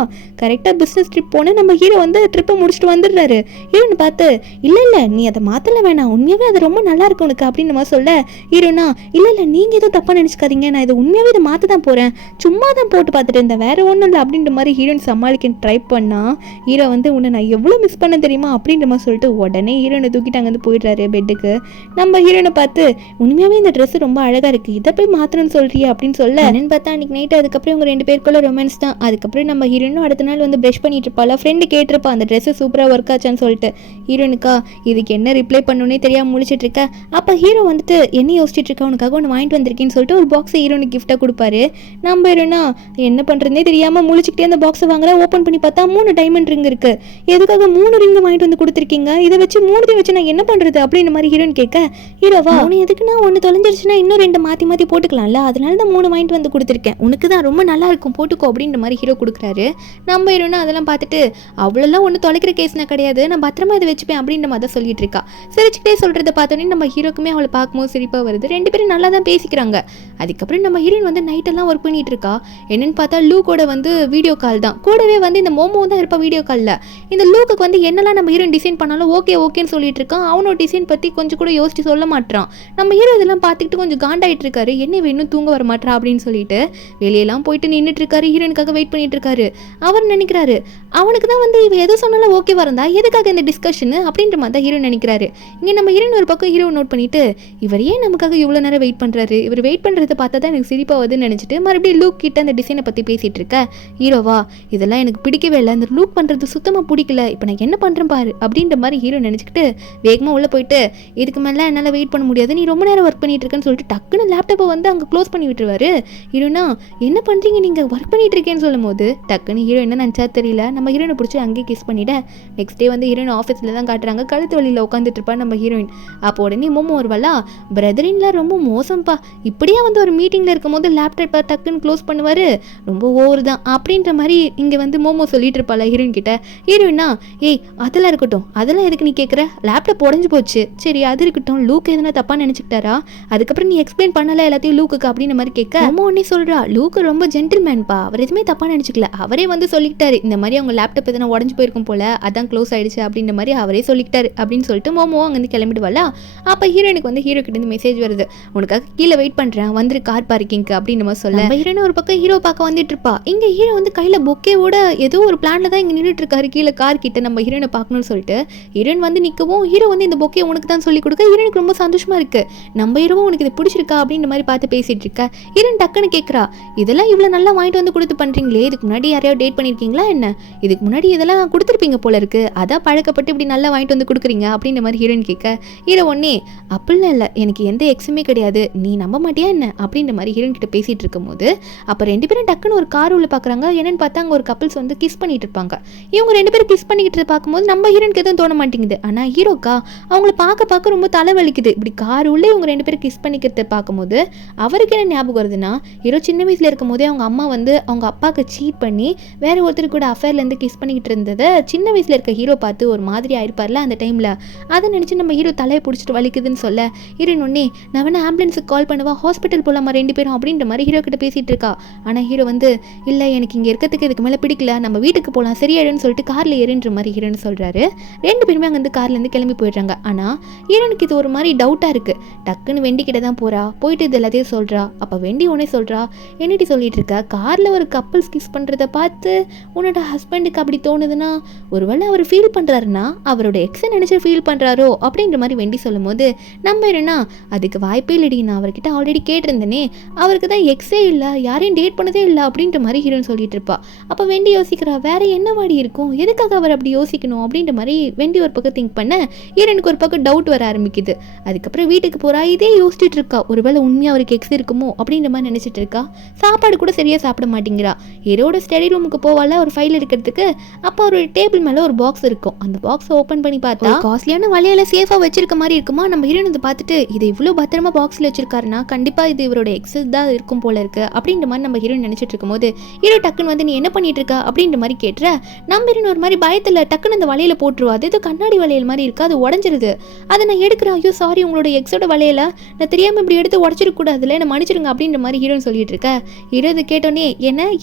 கரெக்டாக பிஸ்னஸ் ட்ரிப் போனால் நம்ம ஹீரோ வந்து ட்ரிப்பை முடிச்சுட்டு வந்துடுறாரு. ஹீரோன்னு பார்த்து இல்லை நீ அதை மாற்றல வேணாம், உண்மையாகவே அது ரொம்ப நல்லா இருக்கு உனக்கு அப்படின்னு மாதிரி சொல்ல ஹீரோனா இல்லை நீங்கள் எதுவும் தப்பாக நினச்சிக்காதீங்க, நான் இதை உண்மையாகவே இதை மாற்ற தான் போகிறேன், சும்மா தான் போட்டு பார்த்துட்டு இருந்தேன், வேற ஒன்றும் இல்லை அப்படின்ற மாதிரி ஹீரோயின் சமாளிக்க ட்ரை பண்ணா. ஹீரோ வந்து உன்னை நான் எவ்வளோ மிஸ் பண்ண தெரியுமா அப்படின்ற மாதிரி சொல்லிட்டு உடனே ஹீரோனை தூக்கிட்டு அங்கே வந்து போயிடுறாரு பெட்டுக்கு. நம்ம ஹீரோனை பார்த்து உண்மையாகவே இந்த ட்ரெஸ் ரொம்ப அழகாக இருக்குது, இதை போய் மாற்றணும்னு சொல்கிறியா அப்படின்னு சொல்ல என்னன்னு பார்த்தா அன்றைக்கி நைட்டு அதுக்கப்புறம் இவங்க 2 பேருக்குள்ள ரொமான்ஸ் தான். அதுக்கப்புறம் நம்ம ஹீரோனும் அடுத்த நாள் வந்து ப்ரஷ் பண்ணிட்டு இருப்பாள். ஃப்ரெண்டு கேட்டிருப்பா அந்த ட்ரெஸ்ஸு சூப்பராக ஒர்க் ஆச்சான்னு சொல்லிட்டு. ஹீரோனுக்கா இதுக்கு என்ன ரிப்ளை பண்ணணுன்னே தெரியாமல் முழிச்சிட்டு இருக்க. அப்போ ஹீரோ வந்துட்டு என்ன யோசிச்சுட்டு இருக்கா, உனக்காக ஒன்று வாங்கிட்டு வந்திருக்கேன்னு சொல்லிட்டு ஒரு பாக்ஸை ஹீரோனுக்கு கிஃப்ட்டாக கொடுப்பாரு. நம்ம ஹீரோனா என்ன பண்ணுறதுனே தெரியாமல் முழிச்சிக்கிட்டே அந்த பாக்ஸை வாங்குற. ஓப்பன் பண்ணி பார்த்தா 3 டைமண்ட் ரிங் இருக்கு. எதுக்காக 3 ரிங் வாங்கிட்டு வந்து கொடுத்துருக்கீங்க, இதை வச்சு 3 வச்சு நான் என்ன பண்ணுறது அப்படின்ற மாதிரி ஹீரோன் கேட்க ஹீரோவா உனக்கு எதுக்குன்னா ஒன்று தொலைஞ்சிருச்சுன்னா இன்னும் 2 மாற்றி மாற்றி போட்டுக்கலாம்ல, அதனால தான் 3 வாங்கிட்டு வந்து கொடுத்துருக்கேன், உனக்கு தான் ரொம்ப நல்லா இருக்கும் போட்டுக்கோ அப்படின்ற மாதிரி ஹீரோ கொடுக்குறாரு. நம்ம ஹீரோனா அதெல்லாம் பார்த்துட்டு அவ்வளோலாம் ஒன்று தொலைக்கிற கேஸ்னா கிடையாது, நான் பத்திரமா இதை வச்சுப்பேன் அப்படின்ற மாதிரி தான் சொல்லிட்டு இருக்கா. சிரிச்சுக்கிட்டே சொல்கிறத பார்த்தோன்னே நம்ம ஹீரோக்குமே அவளை பார்க்கும்போது சிரிப்பாக வருது. 2 பேரும் நல்லா தான் பேசிக்கிறாங்க. அதுக்கப்புறம் நம்ம ஹீரோயின் வந்து நைட்டெல்லாம் ஒர்க் பண்ணிட்டு இருக்கா. என்னன்னு பார்த்தா லூக்கோட வந்து வீடியோ கால் தான், கூடவே வந்து இந்த மோமோ தான் இருப்பா வீடியோ காலில். இந்த லூக்கு வந்து என்னெல்லாம் நம்ம ஹீரோயின் டிசைன் பண்ணாலும் ஓகேன்னு சொல்லிட்டு இருக்கான். அவனோட டிசைன் பற்றி கொஞ்சம் கூட யோசிச்சு சொல்ல மாட்டான். நம்ம ஹீரோ இதெல்லாம் பார்த்துக்கிட்டு கொஞ்சம் காண்டாயிட்டு இருக்காரு, என்ன இன்னும் தூங்க வர மாட்டா அப்படின்னு சொல்லிட்டு வெளியெல்லாம் போயிட்டு நின்றுட்டு இருக்காரு. ஹீரோனுக்காக வெயிட் பண்ணிட்டு இருக்காரு. அவர் நினைக்கிறாரு அவனுக்கு தான் வந்து இவ எது சொன்னாலும் ஓகே வரந்தா எதுக்காக இந்த டிஸ்கஷனு அப்படின்ற மாதிரி தான் ஹீரோ நினைக்கிறாரு. இங்கே நம்ம ஹீரோயின் ஒரு பக்கம் ஹீரோ நோட் பண்ணிட்டு இவர் ஏன் நமக்காக இவ்வளோ நேரம் வெயிட் பண்ணுறாரு, இவர் வெயிட் பண்ணுறதை பார்த்தா தான் எனக்கு சிரிப்பாகுதுன்னு நினச்சிட்டு மறுபடியும் லூக் கிட்ட அந்த டிசைனை பற்றி பேசிகிட்டு இருக்க. ஹீரோவா இதெல்லாம் எனக்கு பிடிக்கவே இல்லை, அந்த லூக் பண்ணுறது சுத்தமாக பிடிக்கல, இப்போ நான் என்ன பண்ணுறேன் பாரு அப்படின்ற மாதிரி ஹீரோ நினச்சிக்கிட்டு வேகமாக உள்ளே போயிட்டு இதுக்கு மேலே என்னால் வெயிட் பண்ண முடியாது, நீ ரொம்ப நேரம் ஒர்க் பண்ணிட்டு இருக்கேன்னு சொல்லிட்டு டக்குன்னு லேப்டாப்பை வந்து அங்கே க்ளோஸ் பண்ணி விட்டுருவாரு. ஹீரோனா என்ன பண்ணுறீங்க நீங்கள் ஒர்க் பண்ணிட்டு இருக்கேன்னு சொல்லும் போது டக்குன்னு ஹீரோ என்ன நினச்சா தெரியல நம்ம ஹீரோனை பிடிச்சி அங்கேயே கிஸ் பண்ணிவிட நெக்ஸ்ட் டே வந்து ஹீரோயின் ஆஃபீஸில் தான் காட்டுறாங்க. கழுத்து வழியில் உட்காந்துட்டு இருப்பா நம்ம ஹீரோயின். அப்போ உடனே மோமோ வருவாளா, பிரதரின்லாம் ரொம்ப மோசம்ப்பா, இப்படியே வந்து ஒரு மீட்டிங்கில் இருக்கும் போது லேப்டாப்பை டக்குன்னு க்ளோஸ் பண்ணுவார், ரொம்ப ஓவர் தான் அப்படின்ற மாதிரி இங்கே வந்து மோமோ சொல்லிட்டு இருப்பாள் ஹீரோயின் கிட்ட. ஹீரோயினா ஏய் அதெல்லாம் இருக்கட்டும், அதெல்லாம் எதுக்கு நீ கேட்குற, லேப்டாப் உடஞ்சி போச்சு, சரி அது இருக்கட்டும், லூக் எதுனா தப்பாக நினச்சிக்கிட்டாரா, அதுக்கப்புறம் நீ எக்ஸ்பிளைன் பண்ணலை எல்லாத்தையும் லூக்குக்கு அப்படின்ற மாதிரி கேட்க மோமோ உடனே சொல்கிறா, லூக்கு ரொம்ப ஜென்டில்மேன்பா, அவர் எதுவுமே தப்பாக நினச்சிக்கல, அவரே வந்து சொல்லிக்கிட்டாரு இந்த மாதிரி அவங்க லேப்டாப் எதனா உடஞ்சி போயிருக்கும் போல், அதான் க்ளோஸ் ஆகிடுச்சு அப்படின்ற மாதிரி அவரே சொல்லிக்கிட்டாரு அப்படின்னு சொல்லிட்டு மோமோ அங்கேருந்து கிளம்பிடுவாளா. அப்போ ஹீரோனுக்கு வந்து ஹீரோ கிட்டேருந்து மெசேஜ் வருது, உனக்காக கீழே வெயிட் பண்ணுறேன் வந்துரு கார் பார்க்கிங்க்கு அப்படின்ற மாதிரி சொல்ல, ஹீரோனு ஒரு பக்கம் ஹீரோ பார்க்க வந்துட்டு இருப்பா. இங்கே ஹீரோ வந்து கையில் பொக்கேவோட ஏதோ ஒரு பிளான்ல தான் இங்கே நின்றுட்டு இருக்காரு கீழே கார் கிட்ட நம்ம ஹீரோனை பார்க்கணும்னு சொல்லிட்டு. ஹீரோன் வந்து நிற்கவும் ஹீரோ வந்து இந்த பொக்கே உனக்கு தான் சொல்லி கொடுக்க ஹீரோனுக்கு ரொம்ப சந்தோஷமா இருக்கு. நம்ம ஹீரோவும் உனக்கு இது பிடிச்சிருக்கா அப்படின்ற மாதிரி பார்த்து பேசிட்டு இருக்க. ஹீரோன் டக்குன்னு கேட்குறா, இதெல்லாம் இவ்வளோ நல்லா வாங்கிட்டு வந்து கொடுத்து பண்ணுறீங்களே, இதுக்கு முன்னாடி யாரையாவது டேட் பண்ணியிருக்கீங்களா என்ன? இதுக்கு முன்னாடி இதெல்லாம் கொடுத்துருப்பீங்க போல இருக்கு, அதான் பழக்கப்பட்டு இப்படி நல்லா வாங்கிட்டு வந்து கொடுக்குறீங்க அப்படின்ற மாதிரி ஹீரோயின் கேட்க, ஹீரோ ஒன்னே அப்படிலாம் இல்லை, எனக்கு எந்த எக்ஸுமே கிடையாது, நீ நம்ப மாட்டியா என்ன அப்படின்ற மாதிரி ஹீரோயின் கிட்ட பேசிட்டு இருக்கும் போது அப்போ 2 பேரும் டக்குன்னு ஒரு கார் உள்ள பார்க்குறாங்க. என்னன்னு பார்த்தா அங்கே ஒரு கப்பிள்ஸ் வந்து கிஸ் பண்ணிட்டு இருப்பாங்க. இவங்க 2 பேரும் கிஸ் பண்ணிக்கிட்டு பார்க்கும்போது நம்ம ஹீரோனுக்கு எதுவும் தோண மாட்டேங்குது. ஆனால் ஹீரோக்கா அவங்கள பார்க்க ரொம்ப தலைவலிக்குது. இப்படி கார் உள்ள இவங்க 2 பேரும் கிஸ் பண்ணிக்கிறத பார்க்கும்போது அவருக்கு என்ன ஞாபகம் வருதுன்னா, ஹீரோ சின்ன வயசுல இருக்கும் போதே அவங்க அம்மா வந்து அவங்க அப்பாவுக்கு சீட் பண்ணி வேற ஒருத்தர் கூட அஃபேர்லேருந்து கிஸ் பண்ணிக்கிட்டு இருந்ததை சின்ன வயசுல இருக்க ஹீரோ பார்த்து ஒரு மாதிரி ஆயிருப்பார்ல அந்த டைமில். அதை நினச்சி நம்ம ஹீரோ தலையை பிடிச்சிட்டு வலிக்குதுன்னு சொல்ல, ஹீரோயின் ஒன்னே நான் வேணா ஆம்புலன்ஸுக்கு கால் பண்ணுவா, ஹாஸ்பிட்டல் போகலாமா 2 பேரும் அப்படின்ற மாதிரி ஹீரோ கிட்ட பேசிட்டு இருக்கா. ஆனால் ஹீரோ வந்து இல்லை எனக்கு இங்கே இருக்கிறதுக்கு இதுக்கு மேலே பிடிக்கல, நம்ம வீட்டுக்கு போகலாம் சரியாயிடுன்னு சொல்லிட்டு காரில் ஏறுன்ற மாதிரி ஹீரோன்னு சொல்கிறாரு. 2 பேருமே அங்கேருந்து கார்லேருந்து கிளம்பி போயிடுறாங்க. ஆனால் ஹீரோனுக்கு இது ஒரு மாதிரி டவுட்டாக இருக்குது. டக்குன்னு வெண்டி கிட்ட தான் போகிறா, போயிட்டு இது எல்லாத்தையும் சொல்கிறா. அப்போ வெண்டி உடனே சொல்கிறா, என்னடி சொல்லிட்டு இருக்க, காரில் ஒரு கப்பல்ஸ் கிஸ் பண்ணுறத பார்த்து உன்னோட ஹஸ்பண்டுக்கு அப்படி தோணுதுன்னா ஒருவேளை அவர் ஃபீல் பண்ணுறாருன்னா அவரோட எக்ஸை நினச்சி ஃபீல் பண்ணுறாரோ அப்படின்ற மாதிரி வெண்டி சொல்லும் போது நம்ம என்னன்னா அதுக்கு வாய்ப்பே இல்லடி, நான் அவர்கிட்ட ஆல்ரெடி கேட்டிருந்தேனே, அவருக்கு தான் எக்ஸே இல்லை, யாரையும் டேட் பண்ணதே இல்லை அப்படின்ற மாதிரி ஹீரோன்னு சொல்லிட்டு இருப்பா. அப்போ வெண்டி யோசிக்கிறா, வேற என்ன வாடி இருக்கும், எதுக்காக அவர் அப்படி யோசிக்கணும் அப்படின்ற மாதிரி வெண்டி ஒரு பக்கம் திங்க் பண்ண ஹீரோனுக்கு ஒரு பக்கம் டவுட் வர ஆரம்பிக்குது. அதுக்கப்புறம் வீட்டுக்கு போகிறா, இதே யோசிச்சுட்டு இருக்கா, ஒருவேளை உண்மையாக அவருக்கு எக்ஸ் இருக்குமோ அப்படின்ற மாதிரி நினச்சிட்டு இருக்கா. சாப்பாடு கூட சரியாக சாப்பிட மாட்டேங்கிறா. ஹீரோட ஸ்டடி ரூமுக்கு போவால ஒரு ஃபைல் எடுக்கிறதுக்கு. அப்போ ஒரு டேபிள் மேலே ஒரு பாக்ஸ் இருக்கும். அந்த பாக்ஸை ஓப்பன் பண்ணி பார்த்தா காஸ்ட்லியான வளையல சேஃபாக வச்சிருக்க மாதிரி இருக்குமா. நம்ம ஹீரோன் இதை பார்த்துட்டு இது இவ்வளோ பத்திரமா பாக்ஸில் வச்சிருக்காருன்னா கண்டிப்பாக இது இவரோட எக்ஸ் தான் இருக்கும் போல இருக்கு அப்படின்ற மாதிரி நம்ம ஹீரோன் நினச்சிட்டு இருக்கும்போது ஹீரோ டக்குன்னு வந்து நீ என்ன பண்ணிட்டு இருக்கா அப்படின்ற மாதிரி கேட்டுற. நம்ம ஹீரோன் ஒரு மாதிரி பயத்தில் டக்குன்னு அந்த வளையல போட்டுருவா. அது ஏதோ கண்ணாடி வளையல் மாதிரி இருக்கு, அது உடஞ்சிருது. அதை நான் எடுக்கிறேன், ஐயோ சாரி உங்களோட எக்ஸோட வளையல நான் தெரியாமல் இப்படி எடுத்து உடச்சிருக்கூடாதுல, என்ன மன்னிச்சிருங்க அப்படின்ற மாதிரி ஹீரோன்னு சொல்லிட்டு இருக்க. ஹீரோ இது கேட்டோன்னே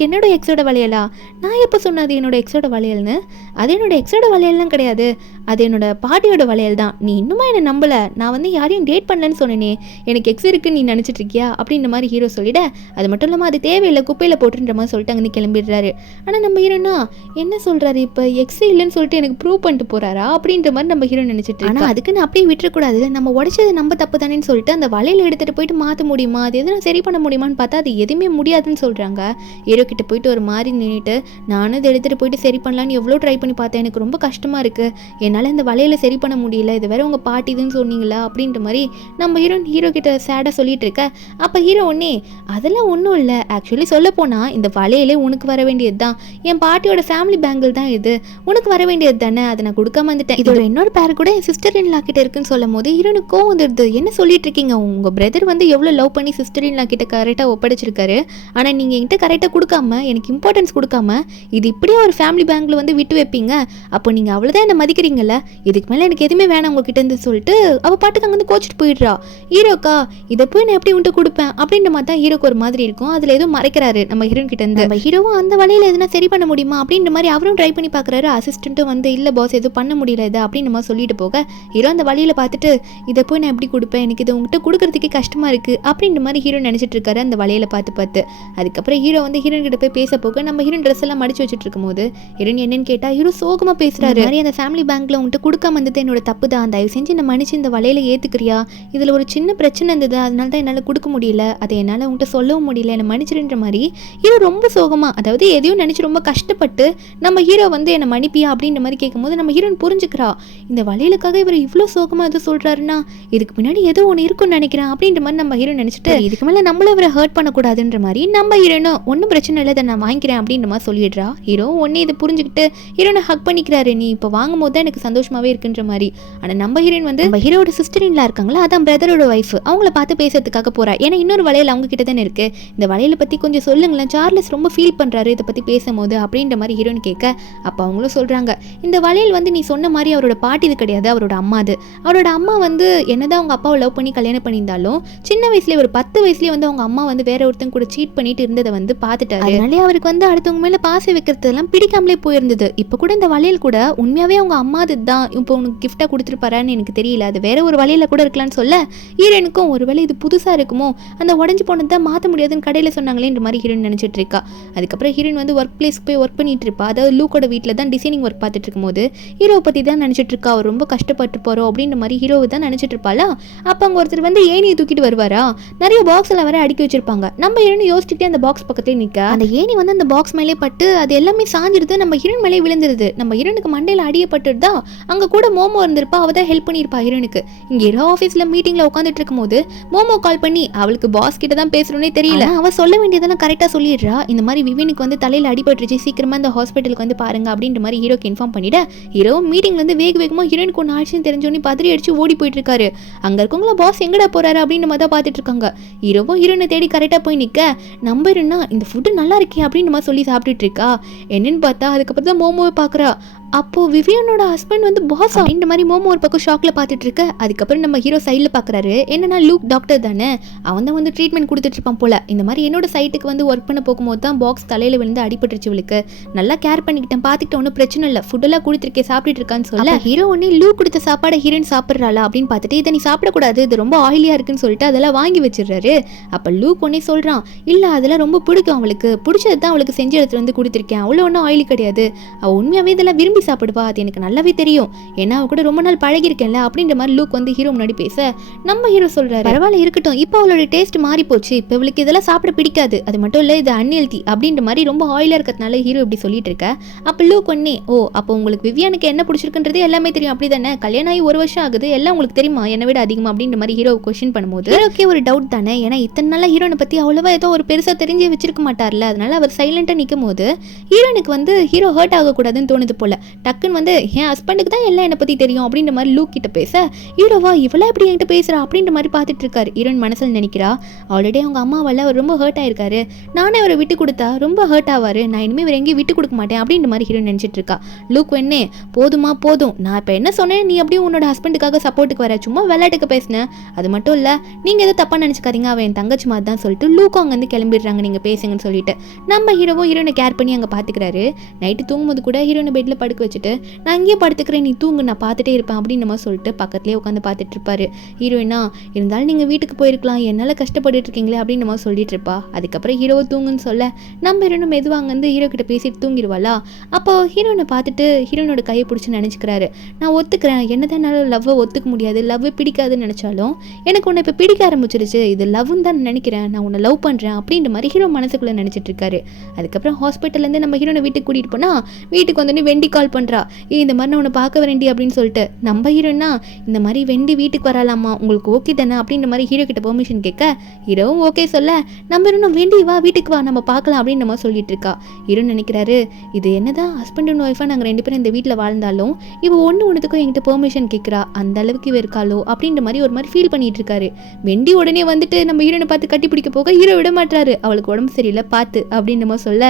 என்னோட எக்ஸோட வளையலா, நான் எப்போ சொன்னது என்னோட எக்ஸோட வளையல்னு, அது என்னோட எக்ஸோட வளையல்லாம் கிடையாது, அது என்னோட பாட்டியோட வளையல் தான், நீ இன்னுமா என்ன நம்பல, நான் வந்து யாரையும் டேட் பண்ணலன்னு சொன்னேனே, எனக்கு எக்ஸ் இருக்குன்னு நீ நினச்சிட்டு இருக்கியா அப்படின்ற மாதிரி ஹீரோ சொல்லிட. அது மட்டும் இல்லாமல் அது தேவையில்லை குப்பையில் போட்டுன்ற மாதிரி சொல்லிட்டு அங்கே கிளம்பிடுறாரு. ஆனால் நம்ம ஹீரோனா என்ன சொல்கிறாரு, இப்போ எக்ஸ் இல்லைன்னு சொல்லிட்டு எனக்கு ப்ரூவ் பண்ணிட்டு போகிறாரா அப்படின்ற மாதிரி நம்ம ஹீரோ நினச்சிட்டு. ஆனால் அதுக்கு நான் அப்படியே விட்டுறக்கூடாது, நம்ம உடச்சது நம்ம தப்பு தானேன்னு சொல்லிட்டு அந்த வளையல் எடுத்துகிட்டு போயிட்டு மாற்ற முடியுமா, அது எதுவும் சரி பண்ண முடியுமான்னு பார்த்தா அது எதுவுமே முடியாதுன்னு சொல்கிறாங்க. ஹீரோ கிட்ட போயிட்டு ஒரு மாதிரி நின்றுட்டு நானும் இதை எடுத்துகிட்டு போயிட்டு சரி பண்ணலான்னு எவ்வளோ ட்ரை பண்ணி பார்த்தேன், எனக்கு ரொம்ப கஷ்டமாக இருக்குது, என்னால் இந்த வளையலை சரி பண்ண முடியல, இது வேற உங்கள் பாட்டிதுன்னு சொன்னீங்களா அப்படின்ற மாதிரி நம்ம ஹீரோ கிட்ட சேடாக சொல்லிட்டு இருக்க. அப்போ ஹீரோ ஒன்னே அதெல்லாம் ஒன்றும் இல்லை, ஆக்சுவலி சொல்ல போனால் இந்த வளையலே உனக்கு வர வேண்டியது தான், என் பாட்டியோட ஃபேமிலி பேங்கிள் தான் இது, உனக்கு வர வேண்டியது தானே, அதை நான் கொடுக்காம வந்துட்டேன், இதோட இன்னொரு பேர் கூட என் சிஸ்டர் இன் லா கிட்ட இருக்குன்னு சொல்லும் போது ஹீரோனுக்கு கோவம் வந்துடுது. என்ன சொல்லிட்டு இருக்கீங்க, உங்கள் பிரதர் வந்து எவ்வளோ லவ் பண்ணி சிஸ்டர் இன் லா கிட்ட கரெக்டாக ஒப்படைச்சிருக்காரு, ஆனால் நீங்கள் என்கிட்ட கரெக்டாக கொடுக்காம எனக்கு இம்பார்ட்டன்ஸ் கொடுக்காம இது இப்படியே ஒரு ஃபேமிலி பேங்கில் வந்து விட்டு வைப்பீங்க, அப்போ நீங்கள் அவ்வளோதான் என்ன மதிக்கிறீங்கல்ல, இதுக்கு மேலே எனக்கு எதுவுமே வேணாம் உங்ககிட்ட இருந்து சொல்லிட்டு அவள் பாட்டுக்கு அங்கே வந்து கோச்சிட்டு போயிடுறா. ஹீரோக்கா இதை போய் நான் எப்படி உன்ட்டு கொடுப்பேன் அப்படின்ற மாதிரி தான் ஹீரோக்கு ஒரு மாதிரி இருக்கும். அதில் எதுவும் மறைக்கிறாரு நம்ம ஹீரோன் கிட்ட இருந்து. நம்ம ஹீரோவும் அந்த வலையில் எதுனா சரி பண்ண முடியுமா அப்படின்ற மாதிரி அவரும் ட்ரை பண்ணி பார்க்குறாரு. அசிஸ்டண்ட்டும் வந்து இல்லை பாஸ் எதுவும் பண்ண முடியல இது அப்படின்ற மாதிரி சொல்லிட்டு போக ஹீரோ அந்த வழியில் பார்த்துட்டு இதை போய் நான் எப்படி கொடுப்பேன், எனக்கு இதை உங்ககிட்ட கொடுக்கறதுக்கே கஷ்டமாக இருக்குது அப்படின்ற மாதிரி ஹீரோ நினச்சிட்டு இருக்காரு அந்த வலையில் பார்த்து. அதுக்கப்புறம் ஹீரோ வந்து ஹீரோன் கிட்ட போய் பேச போக நம்ம ஹீரோன் ட்ரெஸ் எல்லாம் மடிச்சு வச்சுட்டு இருக்கும் போது ஹீரோன் என்னன்னு கேட்டால் ஹீரோ சோகமாக பேசுகிறாரு. மாதிரி அந்த ஃபேமிலி பேங்க்கில் உங்கள்கிட்ட கொடுக்காம வந்தது என்னோட தப்பு தான், தயவு செஞ்சு இந்த மன்னிச்சு இந்த வலையில் ஏற்றுக்கிறியா, இதில் ஒரு சின்ன பிரச்சனை இருந்தது அதனால தான் என்னால் கொடுக்க முடியல, அதை என்னால் உங்கள்கிட்ட சொல்லவும் முடியல, என்னை மன்னிச்சிருன்ற மாதிரி ஹீரோ ரொம்ப சோகமாக, அதாவது எதையும் நினச்சி ரொம்ப கஷ்டப்பட்டு நம்ம ஹீரோ வந்து என்னை மன்னிப்பியா அப்படின்ற மாதிரி கேட்கும்போது நம்ம ஹீரோன் புரிஞ்சுக்கிறா இந்த வலையிலுக்காக இவர் இவ்வளோ சோகமாக எதுவும் சொல்கிறாருன்னா இதுக்கு பின்னாடி ஏதோ ஒன்று இருக்குன்னு நினைக்கிறேன் அப்படின்ற மாதிரி நம்ம ஹீரோ நினச்சிட்டு இதுக்கு மேலே நம்மளும் இவரை ஹர்ட் பண்ணக்கூடாதுன்ற மாதிரி நம்ம ஹீரோனும் ஒன்றும் பிரச்சனை இல்லை இதை நான் வாங்கிக்கிறேன் அப்படின்ற மாதிரி சொல்லிடுறா. ஹீரோ ஒன்னே இதை புரிஞ்சுக்கிட்டு ஹீரோனை ஹக் பண்ணிக்கிறாரு, நீ இப்போ வாங்கும் போது தான் எனக்கு சந்தோஷமாகவே இருக்குன்ற மாதிரி. ஆனால் நம்ம ஹீரோயின் வந்து நம்ம ஹீரோட சிஸ்டர் இன்லா இருக்காங்களா, அதான் பிரதரோட ஒய்ஃப், அவங்கள பார்த்து பேசுறதுக்காக போறா. ஏன்னா இன்னொரு வளையல் அவங்க கிட்ட தானே இருக்கு, இந்த வளையலை பற்றி கொஞ்சம் சொல்லுங்களேன், சார்லஸ் ரொம்ப ஃபீல் பண்ணுறாரு இதை பற்றி பேசும்போது அப்படின்ற மாதிரி ஹீரோயின் கேட்க அப்போ அவங்களும் சொல்கிறாங்க இந்த வளையல் வந்து நீ சொன்ன மாதிரி அவரோட பாட்டி இது கிடையாது, அவரோட அம்மா அது. அவரோட அம்மா வந்து என்னதான் அவங்க அப்பாவை லவ் பண்ணி கல்யாணம் பண்ணியிருந்தாலும் சின்ன வயசுலேயே ஒரு 10 வயசுலேயே வந்து அவங்க அம்மா வந்து வேற ஒருத்தங்க கூட சீட் பண்ணிட்டு இருந்ததை வந்து பார்த்துட்டாரு. அதனாலே அவருக்கு வந்து அடுத்தவங்க மேல பாசம் வைக்கிறதெல்லாம் பிடிக்காமலே போயிருந்தது. இப்போ கூட இந்த வளையல் கூட உண்மையாவே அவங்க அம்மாது தான் இப்போ உனக்கு கிஃப்டா கொடுத்துருப்பாரான்னு எனக்கு தெரியல, அது வேற ஒரு வளையல கூட இருக்கலாம்னு சொல்ல ஹீரோனுக்கும் ஒருவேளை இது புதுசா இருக்குமோ, அந்த உடஞ்சு போனதை மாற்ற முடியாதுன்னு கடையில் சொன்னாங்களேன்ற மாதிரி ஹீரோயின் நினைச்சிட்டு இருக்கா. அதுக்கப்புறம் ஹீரோயின் வந்து ஒர்க் பிளேஸ்க்கு போய் ஒர்க் பண்ணிட்டு இருப்பா. அதாவது லூக்கோட வீட்டில் தான் டிசைனிங் ஒர்க் பார்த்துட்டு இருக்கும்போது ஹீரோவை பற்றி தான் நினச்சிட்டு இருக்கா. அவர் ரொம்ப கஷ்டப்பட்டு போகிறோம் அப்படின்ற மாதிரி ஹீரோவை தான் நினச்சிட்டு இருப்பாளா. அப்போ அங்கே ஒருத்தர் வந்து ஏணியை தூக்கிட்டு வருவாரா. நிறைய பாக்ஸ் எல்லாம் வர அடுக்கி வச்சிருப்பாங்க. நம்ம ஹீரோயின் யோசிச்சுட்டே அந்த பாக்ஸ் பக்கத்துல நிற்க அந்த ஏணி வந்து அந்த பாக்ஸ் மேலே பட்டு அது எல்லாமே சாஞ்சிருது. நம்ம ஹீரோயின் மேலே விழுந்துருது. நம்ம ஹீரோனுக்கு மண்டையில் அடியப்பட்டுதான். அங்கே கூட மோமோ இருந்திருப்பா. அவள் தான் ஹெல்ப் பண்ணியிருப்பா ஹீரோனுக்கு. இங்கே ஹீரோ ஆஃபீஸில் மீட்டிங்கில் உட்காந்துட்டு இருக்கும்போது மோமோ கால் பண்ணி அவளுக்கு பாஸ் கிட்ட தான் பேசுறோன்னே தெரியல. அவள் சொல்ல வேண்டியதெல்லாம் கரெக்டாக சொல்லிடுறா. இந்த மாதிரி விவேனுக்கு வந்து தலையில் அடிபட்டுருச்சு, சீக்கிரமா இந்த ஹாஸ்பிட்டலுக்கு வந்து பாருங்க அப்படின்ற மாதிரி ஹீரோக்கு இன்ஃபார்ம் பண்ணிட ஹீரோ மீட்டிங்ல வந்து வேகமாக ஹீரோனுக்கு ஒன்று ஆச்சுன்னு தெரிஞ்சோன்னு பதறி அடிச்சு ஓடி போயிட்டு இருக்காரு. அங்க இருக்கவங்கள பாஸ் எங்கடா போறாரு அப்படின்ற மாதிரி தான் பார்த்துட்டு இருக்காங்க. ஹீரோவும் ஹீரோனை தேடி கரெக்டாக போய் நிற்க நம்பருன்னா இந்த ஃபுட்டு நல்லா இருக்கே அப்படின்னு மாதிரி சொல்லி சாப்பிட்டுட்டு இருக்கா. என்னன்னு பார்த்தா அதுக்கப்புறம் தான் மோமோவை பார்க்குறா. அப்போ விவியனோட ஹஸ்பண்ட் வந்து பாஸ் அப்படின்ற மாதிரி மோமோ ஒரு பக்கம் ஷாக்ல பார்த்துட்டு இருக்க. அதுக்கப்புறம் நம்ம ஹீரோ சைடில் பார்க்குறாரு. என்னன்னா லூக் டாக்டர் தானே, அவன் தான் வந்து ட்ரீட்மெண்ட் கொடுத்துட்டு இருப்பான் போல. இந்த மாதிரி என்னோட சைட்டுக்கு வந்து ஒர்க் பண்ண போகும்போது தான் பாக்ஸ் தலையில விழுந்து அடிபட்டுருச்சு, இவளுக்கு நல்லா கேர் பண்ணிக்கிட்டேன், பார்த்துக்கிட்ட ஒன்றும் பிரச்சனை இல்லை, ஃபுட்டெல்லாம் கொடுத்துருக்கேன் சாப்பிட்டுட்டு இருக்கான்னு சொல்ல ஹீரோ ஒன்னே லூக் கொடுத்த சாப்பாடை ஹீரோயின் சாப்பிட்றாளா அப்படின்னு பார்த்துட்டு இதை நீ சாப்பிடக்கூடாது, இது ரொம்ப ஆயிலியா இருக்குன்னு சொல்லிட்டு அதெல்லாம் வாங்கி வச்சிடுறாரு. அப்போ லூக் ஒன்னே சொல்றான், இல்லை அதெல்லாம் ரொம்ப பிடிக்கும், அவளுக்கு பிடிச்சது தான் அவளுக்கு செஞ்ச இடத்துல வந்து கொடுத்துருக்கேன், அவ்வளோ ஒன்றும் ஆயிலி கிடையாது, அவள் உண்மையாவே இதெல்லாம் விரும்பி சாப்பிடுவா, அது எனக்கு நல்லாவே தெரியும், ஏன்னா அவ கூட ரொம்ப நாள் பழகிருக்கேன்ல அப்படின்ற மாதிரி லூக் வந்து ஹீரோ முன்னாடி பேச நம்ம ஹீரோ சொல்றாரு, பரவாயில்ல இருக்கட்டும், இப்போ அவளோட டேஸ்ட் மாறி போச்சு, இப்போ இவளுக்கு இதெல்லாம் சாப்பிட பிடிக்காது, அது மட்டும் இல்லை இது அன்ஹெல்தி அப்படின்ற மாதிரி ரொம்ப ஆயிலா இருக்கிறதுனால ஹீரோ இப்படி சொல்லிட்டு இருக்க. அப்போ லூக் ஒன்னே ஓ அப்போ உங்களுக்கு விவியானுக்கு என்ன பிடிச்சிருக்குன்றது எல்லாமே தெரியும் அப்படி தானே, கல்யாணம் ஆகி 1 வருஷம் ஆகுது, எல்லாம் உங்களுக்கு தெரியுமா என்னை விட அதிகமா அப்படின்ற மாதிரி ஹீரோ கொஸ்டின் பண்ணும்போது ஹீரோக்கே ஒரு டவுட் தானே, ஏன்னா இத்தனை நாளா ஹீரோனை பத்தி அவ்வளவா ஏதோ ஒரு பெருசா தெரிஞ்சே வச்சிருக்க மாட்டார்ல, அதனால அவர் சைலண்டா நிற்கும் போது ஹீரோனுக்கு வந்து ஹீரோ ஹர்ட் ஆகக்கூடாதுன்னு தோணுது போல. டக்குன்னு வந்து என் ஹஸ்பண்டுக்கு தான் எல்லாம் என்னை பற்றி தெரியும் அப்படின்ற மாதிரி லூக் கிட்ட பேச ஹீரோவா இவளா எப்படி என்கிட்ட பேசுகிறா அப்படின்ற மாதிரி பார்த்துட்டு இருக்காரு. ஹீரோயின் மனசில் நினைக்கிறா ஆல்ரெடி அவங்க அம்மாவால் அவர் ரொம்ப ஹர்ட் ஆயிருக்காரு, நானே அவரை விட்டு கொடுத்தா ரொம்ப ஹர்ட் ஆவார், நான் இனிமேல் வேறு எங்கேயும் விட்டு கொடுக்க மாட்டேன் அப்படின்ற மாதிரி ஹீரோயின் நினச்சிட்டு இருக்கா. லூக் என்ன போதுமா போதும், நான் இப்போ என்ன சொன்னேன், நீ அப்படியே உன்னோட ஹஸ்பண்டுக்காக சப்போர்ட்டுக்கு வர, சும்மா விளையாட்டுக்கு பேசினேன், அது மட்டும் இல்லை நீங்கள் எதுவும் தப்பாக நினச்சிக்காதீங்க, அவன் என் தங்கச்சி மாதிரி தான் சொல்லிட்டு லூக்கும் அங்கேருந்து கிளம்பிடுறாங்க, நீங்கள் பேசுங்கன்னு சொல்லிட்டு. நம்ம ஹீரோவும் ஹீரோனை கேர் பண்ணி அங்கே பார்த்துக்கிறாரு. நைட்டு தூங்கும்போது கூட ஹீரோனை பெட்டில் படுக்க வச்சுட்டு நான் இங்கேயே படுத்துக்கிறேன், நீ தூங்கு, நான் பார்த்துட்டே இருப்பேன் அப்படின்னு நம்ம சொல்லிட்டு பக்கத்துலேயே உட்காந்து பார்த்துட்டு இருப்பாரு. ஹீரோயினா இருந்தாலும் நீங்கள் வீட்டுக்கு போயிருக்கலாம், என்னால் கஷ்டப்பட்டு இருக்கீங்களே அப்படின்னு நம்ம சொல்லிட்டு இருப்பா. அதுக்கப்புறம் ஹீரோவை தூங்குன்னு சொல்ல நம்ம ஹீரோனை மெதுவாங்க வந்து ஹீரோ கிட்ட பேசிட்டு தூங்கிடுவாளா. அப்போ ஹீரோனை பார்த்துட்டு ஹீரோனோட கையை பிடிச்சி நினச்சிக்கிறாரு, நான் ஒத்துக்கிறேன், என்னதான் என்னால் லவ்வை ஒத்துக்க முடியாது, லவ் பிடிக்காதுன்னு நினச்சாலும் எனக்கு உன்னை இப்போ பிடிக்க ஆரம்பிச்சிருச்சு, இது லவ்னு தான் நினைக்கிறேன், நான் உன்னை லவ் பண்ணுறேன் அப்படின்ற மாதிரி ஹீரோ மனசுக்குள்ளே நினச்சிட்டு இருக்காரு. அதுக்கப்புறம் ஹாஸ்பிட்டல்லேருந்து நம்ம ஹீரோனை வீட்டுக்கு கூட்டிகிட்டு போனால் வீட்டுக்கு வந்து வெண்டி கால் பண்ணுறா, இந்த மாதிரி நான் உன்னை பார்க்க வரேன்டி அப்படின்னு சொல்லிட்டு. நம்ம ஹீரோனா இந்த மாதிரி வெண்டி வீட்டுக்கு வரலாமா, உங்களுக்கு ஓகே தானே அப்படின்ற மாதிரி ஹீரோ கிட்ட பெர்மிஷன் கேட்க ஹீரோவும் ஓகே சொல்ல நம்ம ஹீரோனும் வெண்டி வா வீட்டுக்கு வா நம்ம பார்க்கலாம் அப்படின்னு நம்ம சொல்லிட்டு இருக்கா. ஹீரோ நினைக்கிறாரு இது என்னதான் ஹஸ்பண்ட் அண்ட் ஒய்ஃபா நாங்கள் 2 பேரும் இந்த வீட்டில் வாழ்ந்தாலும் இவ ஒன்றுத்துக்கும் என்கிட்ட பெர்மிஷன் கேட்குறா, அந்த அளவுக்கு இவ இருக்காளோ அப்படின்ற மாதிரி ஒரு மாதிரி ஃபீல் பண்ணிட்டு இருக்காரு. வெண்டி உடனே வந்துட்டு நம்ம ஹீரோனை பார்த்து கட்டி பிடிக்க போக ஹீரோ விட மாட்டாரு, அவளுக்கு உடம்பு சரியில்லை பார்த்து அப்படின்னு நம்ம சொல்ல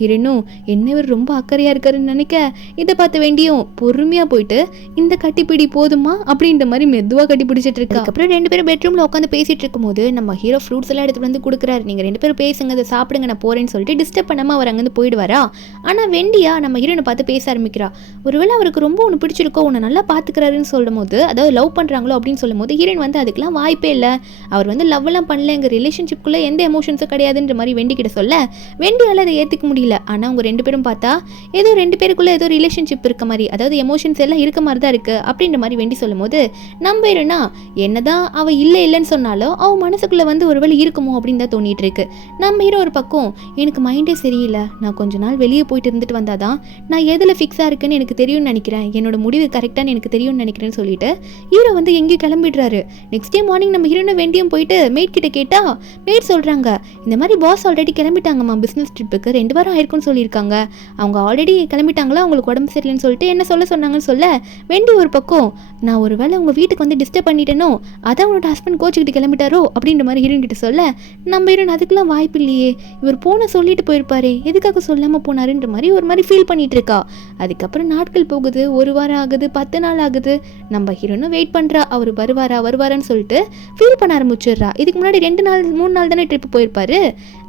ஹீரோனும் என்ன இவர் ரொம்ப அக்கறையா இருக்காருன்னு நினைக்க இதை பார்த்து வேண்டியும் பொறுமையா போயிட்டு இந்த கட்டிப்பிடி போதுமா அப்படின்ற மாதிரி மெதுவா கட்டி பிடிச்சிட்டு இருக்கா. அப்புறம் 2 பேரும் பெட்ரூம்ல உட்காந்து பேசிட்டு இருக்கும்போது நம்ம ஹீரோ ஃப்ரூட்ஸ் எல்லாம் எடுத்து வந்து கொடுக்குறாரு, நீங்க 2 பேரும் பேசுங்க, அதை சாப்பிடுங்க, நான் போறேன்னு சொல்லிட்டு டிஸ்டர்ப் பண்ணாம அவர் அங்கிருந்து போயிடுவாரா. ஆனா வெண்டியா நம்ம ஹீரோனை பார்த்து பேச ஆரம்பிக்கிறா. ஒருவேளை அவருக்கு ரொம்ப ஒன்று பிடிச்சிருக்கோ, உன்னை நல்லா பாத்துக்கிறாருன்னு சொல்லும் போது, அதாவது லவ் பண்றாங்களோ அப்படின்னு சொல்லும் போது ஹீரோயின் வந்து அதுக்கெல்லாம் வாய்ப்பே இல்லை, அவர் வந்து லவ் எல்லாம் பண்ணல, எங்க ரிலேஷன்ஷிப்குள்ள எந்த எமோஷன்ஸும் கிடையாதுன்ற மாதிரி வெண்டி கிட்ட சொல்ல வெண்டியால அதை ஏத்துக்க முடியல. ஆனா அவங்க 2 பேரும் பார்த்தா ஏதோ 2 பேருக்குள்ள ஏதோ ரிலேஷன்ஷிப் இருக்க மாதிரி, அதாவது எமோஷன்ஸ் எல்லாம் இருக்க மாதிரி தான் இருக்கு அப்படின்ற மாதிரி வெண்டி சொல்லும் போது நம்பிருன்னா என்னதான் அவ இல்லைன்னு சொன்னாலும் அவ மனசுக்குள்ள வந்து ஒருவேளை இருக்குமோ அப்படின்னு தான் தோணிட்டு இருக்கு. நம்ம ஹீரோ ஒரு பக்கம் எனக்கு மைண்டே சரியில்லை, நான் கொஞ்ச நாள் வெளியே போயிட்டு இருந்துட்டு வந்தாதான் நான் எதுல ஃபிக்ஸா இருக்குன்னு எனக்கு தெரியும்னு நினைக்கிறேன், என்னோட முடிவு கரெக்டானு எனக்கு தெரியும்னு நினைக்கிறேன்னு சொல்லிட்டு ஹீரோ வந்து எங்கேயும் கிளம்பிடுறாரு. நெக்ஸ்ட் டே மார்னிங் நம்ம ஹீரோனை வெண்டியும் போயிட்டு மேட் கிட்ட கேட்டா மேட் சொல்றாங்க இந்த மாதிரி பாஸ் ஆல்ரெடி கிளம்பிட்டாங்கம்மா பிசினஸ் ட்ரிப்புக்கு, 2 வாரம் ஆயிருக்குன்னு சொல்லியிருக்காங்க, அவங்க ஆல்ரெடி கிளம்பிட்டாங்களா, அவங்களுக்கு உடம்பு சரியில்லைன்னு சொல்லிட்டு என்ன சொல்ல சொன்னாங்கன்னு சொல்ல வெண்டி ஒரு பக்கம் நான் ஒரு வேளை உங்கள் வீட்டுக்கு வந்து டிஸ்டர்ப் பண்ணிட்டேனோ அதான் உன்னோட ஹஸ்பண்ட் கோச்சிக்கிட்டு கிளம்பிட்டாரோ அப்படின்ற மாதிரி ஹீரோயின் கிட்ட சொல்ல நம்ம ஹீரோயின் அதுக்கெல்லாம் வாய்ப்பு இல்லையே, இவர் போன சொல்லிட்டு போயிருப்பாரு, எதுக்காக சொல்லாமல் போனாருன்ற மாதிரி ஒரு மாதிரி ஃபீல் பண்ணிட்டு இருக்கா. அதுக்கப்புறம் நாட்கள் போகுது, 1 வாரம் ஆகுது, 10 நாள் ஆகுது. நம்ம ஹீரோனும் வெயிட் பண்ணுறா, அவர் வருவாரான்னு சொல்லிட்டு ஃபீல் பண்ண ஆரம்பிச்சிடுறா. இதுக்கு முன்னாடி 2 நாள் 3 நாள் தானே ட்ரிப் போயிருப்பாரு.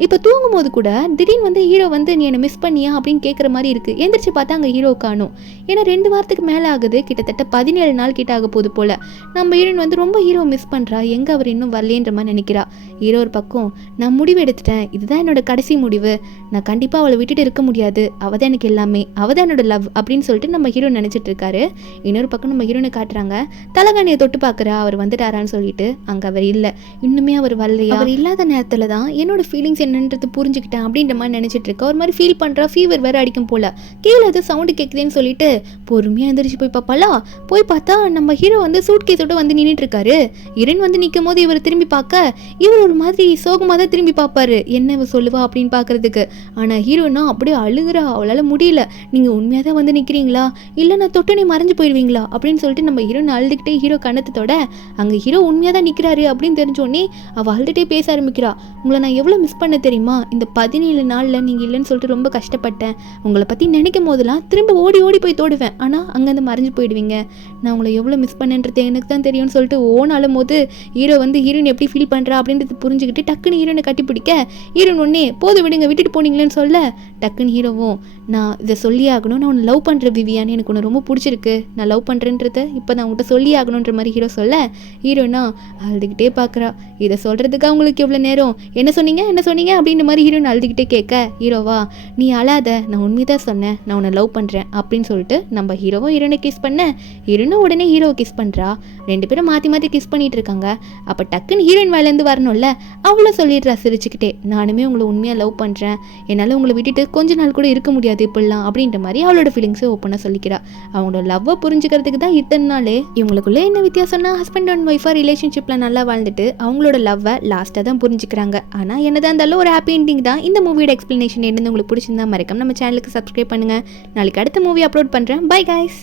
இப்போ தூங்கும் போது கூட திடீர்னு வந்து ஹீரோ வந்து நீ என்னை மிஸ் பண்ணியா அப்படின்னு கேட்குற மாதிரி இருக்கு. எந்திரிச்சு பார்த்தா அங்கே ஹீரோ காணும். ஏன்னா 2 வாரத்துக்கு மேலே ஆகுது, கிட்டத்தட்ட 17 நாள் கிட்ட ஆக போகுது போல. நம்ம ஹீரோயின் வந்து ரொம்ப ஹீரோ மிஸ் பண்ணுறா, எங்கே அவர் இன்னும் வரலேன்ற மாதிரி நினைக்கிறா. ஹீரோ ஒரு பக்கம் நான் முடிவு எடுத்துட்டேன், இதுதான் என்னோட கடைசி முடிவு, நான் கண்டிப்பாக அவளை விட்டுட்டு இருக்க முடியாது, அவள் தான் எனக்கு எல்லாமே, அவள் தான் என்னோட லவ் அப்படின்னு சொல்லிட்டு நம்ம ஹீரோ நினச்சிட்டு இருக்காரு. இன்னொரு பக்கம் நம்ம ஹீரோனை காட்டுறாங்க, தலகாணியை தொட்டு பார்க்குறா அவர் வந்துட்டாரான்னு சொல்லிட்டு. அங்கே அவர் இல்லை, இன்னுமே அவர் வரலையா, அவர் இல்லாத நேரத்தில் தான் என்னோட ஃபீலிங்ஸ் என்னன்றது புரிஞ்சுக்கிட்டேன் அப்படின்ற மாதிரி நினச்சிட்டு இருக்கா. ஒரு மாதிரி ஃபீல் பண்ணுறா, ஃபீவர் வேறு அடிக்கும் போல. கீழே அது சவுண்டு கேட்குதுன்னு சொல்லிட்டு பொறுமையாக எந்திரிச்சு போய் பார்ப்பாளா. போய் பார்த்தா நம்ம ஹீரோ வந்து சூட் கேஸோட வந்து நின்றுட்டு இருக்காரு. இரண் வந்து நிற்கும் போது இவர் திரும்பி பார்க்க இவர் ஒரு மாதிரி சோகமாக தான் திரும்பி பார்ப்பாரு, என்ன இவ சொல்லுவா அப்படின்னு பார்க்கறதுக்கு. ஆனால் ஹீரோனா அப்படியே அழுகிறா, அவளால் முடியல. நீங்கள் உண்மையாக தான் வந்து நிற்கிறீங்களா, இல்லை நான் தொட்டுனே மறைஞ்சு போயிடுவீங்களா அப்படின்னு சொல்லிட்டு நம்ம ஹீரோனை அழுதுகிட்டே ஹீரோ கண்ணத்தோட அங்கே ஹீரோ உண்மையாக தான் நிற்கிறாரு அப்படின்னு தெரிஞ்சோடனே அவள் அழுதுகிட்டே பேச ஆரம்பிக்கிறா. உங்களை நான் எவ்வளோ மிஸ் பண்ண தெரியுமா, இந்த 17 நாளில் நீங்கள் இல்லைன்னு சொல்லிட்டு ரொம்ப கஷ்டப்பட்டேன். உங்களை பற்றி நினைக்கும் போதெல்லாம் திரும்ப ஓடி ஓடி போய் தோடுவேன், ஆனால் அங்கேருந்து மறைஞ்சு போயிடுவீங்க. நான் உங்களை எவ்வளோ மிஸ் பண்ணேன்றது எனக்கு தான் தெரியும்னு சொல்லிட்டு ஓனாலும் போது ஹீரோ வந்து ஹீரோயின் எப்படி ஃபீல் பண்ணுறா அப்படின்றது புரிஞ்சுக்கிட்டு டக்குன்னு ஹீரோனை கட்டி பிடிக்க ஹீரோன் ஒன்னே போது விடுங்க விட்டுட்டு போனீங்களேன்னு சொல்ல டக்குன்னு ஹீரோவும் நான் இதை சொல்லி ஆகணும், நான் உன்னை லவ் பண்ணுற விவியான்னு எனக்கு உன்னை ரொம்ப பிடிச்சிருக்கு, நான் லவ் பண்ணுறேன்றத இப்போ நான் உங்கள்கிட்ட சொல்லி ஆகணுன்ற மாதிரி ஹீரோ சொல்ல ஹீரோனா அழுதுகிட்டே பார்க்குறா. இதை சொல்கிறதுக்கு அவங்களுக்கு எவ்வளோ நேரம், என்ன சொன்னீங்க அப்படின்ற மாதிரி ஹீரோன் அழுதுகிட்டே கேட்க ஹீரோவா நீ அழாத, நான் உண்மைதான் சொன்னேன், நான் உன்னை லவ் பண்ணுறேன் அப்படின்னு சொல்லிட்டு நம்ம ஹீரோவும் ஹீரோனை கிஸ் பண்ண ஹீரோனும் உடனே ஹீரோவை கிஸ் பண்ணுறா. 2 பேரும் மாற்றி கிஸ் பண்ணிட்டு இருக்காங்க. அப்போ டக்குன்னு ஹீரோயின் வேலேருந்து வரணும்ல, அவ்வளோ சொல்லிடுறா சிரிச்சுக்கிட்டே, நானுமே உங்களை உண்மையாக லவ் பண்ணுறேன், என்னால் உங்களை விட்டுட்டு கொஞ்ச நாள் கூட இருக்க முடியாது இப்படிலாம் அப்படின்ற மாதிரி அவளோட ஃபீலிங்ஸை ஓப்பனாக சொல்லிக்கிறா. அவங்களோட லவ்வை புரிஞ்சுக்கிறதுக்கு தான் இத்தனை நாள். இவங்களுக்குள்ளே என்ன வித்தியாசம்னா ஹஸ்பண்ட் அண்ட் ஒய்ஃபாக ரிலேஷன்ஷிப்பில் நல்லா வாழ்ந்துட்டு அவங்களோட லவ்வை லாஸ்ட்டாக தான் புரிஞ்சுக்கிறாங்க. ஆனால் என்னதான் இருந்தாலும் ஒரு ஹாப்பி எண்டிங் தான். இந்த மூவியோட எக்ஸ்பிளனேஷன் என்னன்னு உங்களுக்கு பிடிச்சிருந்தா மறக்காம நம்ம சேனலுக்கு சப்ஸ்கிரைப் பண்ணுங்கள். நாளைக்கு அடுத்த மூவி அப்லோட் பண்ணுறேன். Bye guys.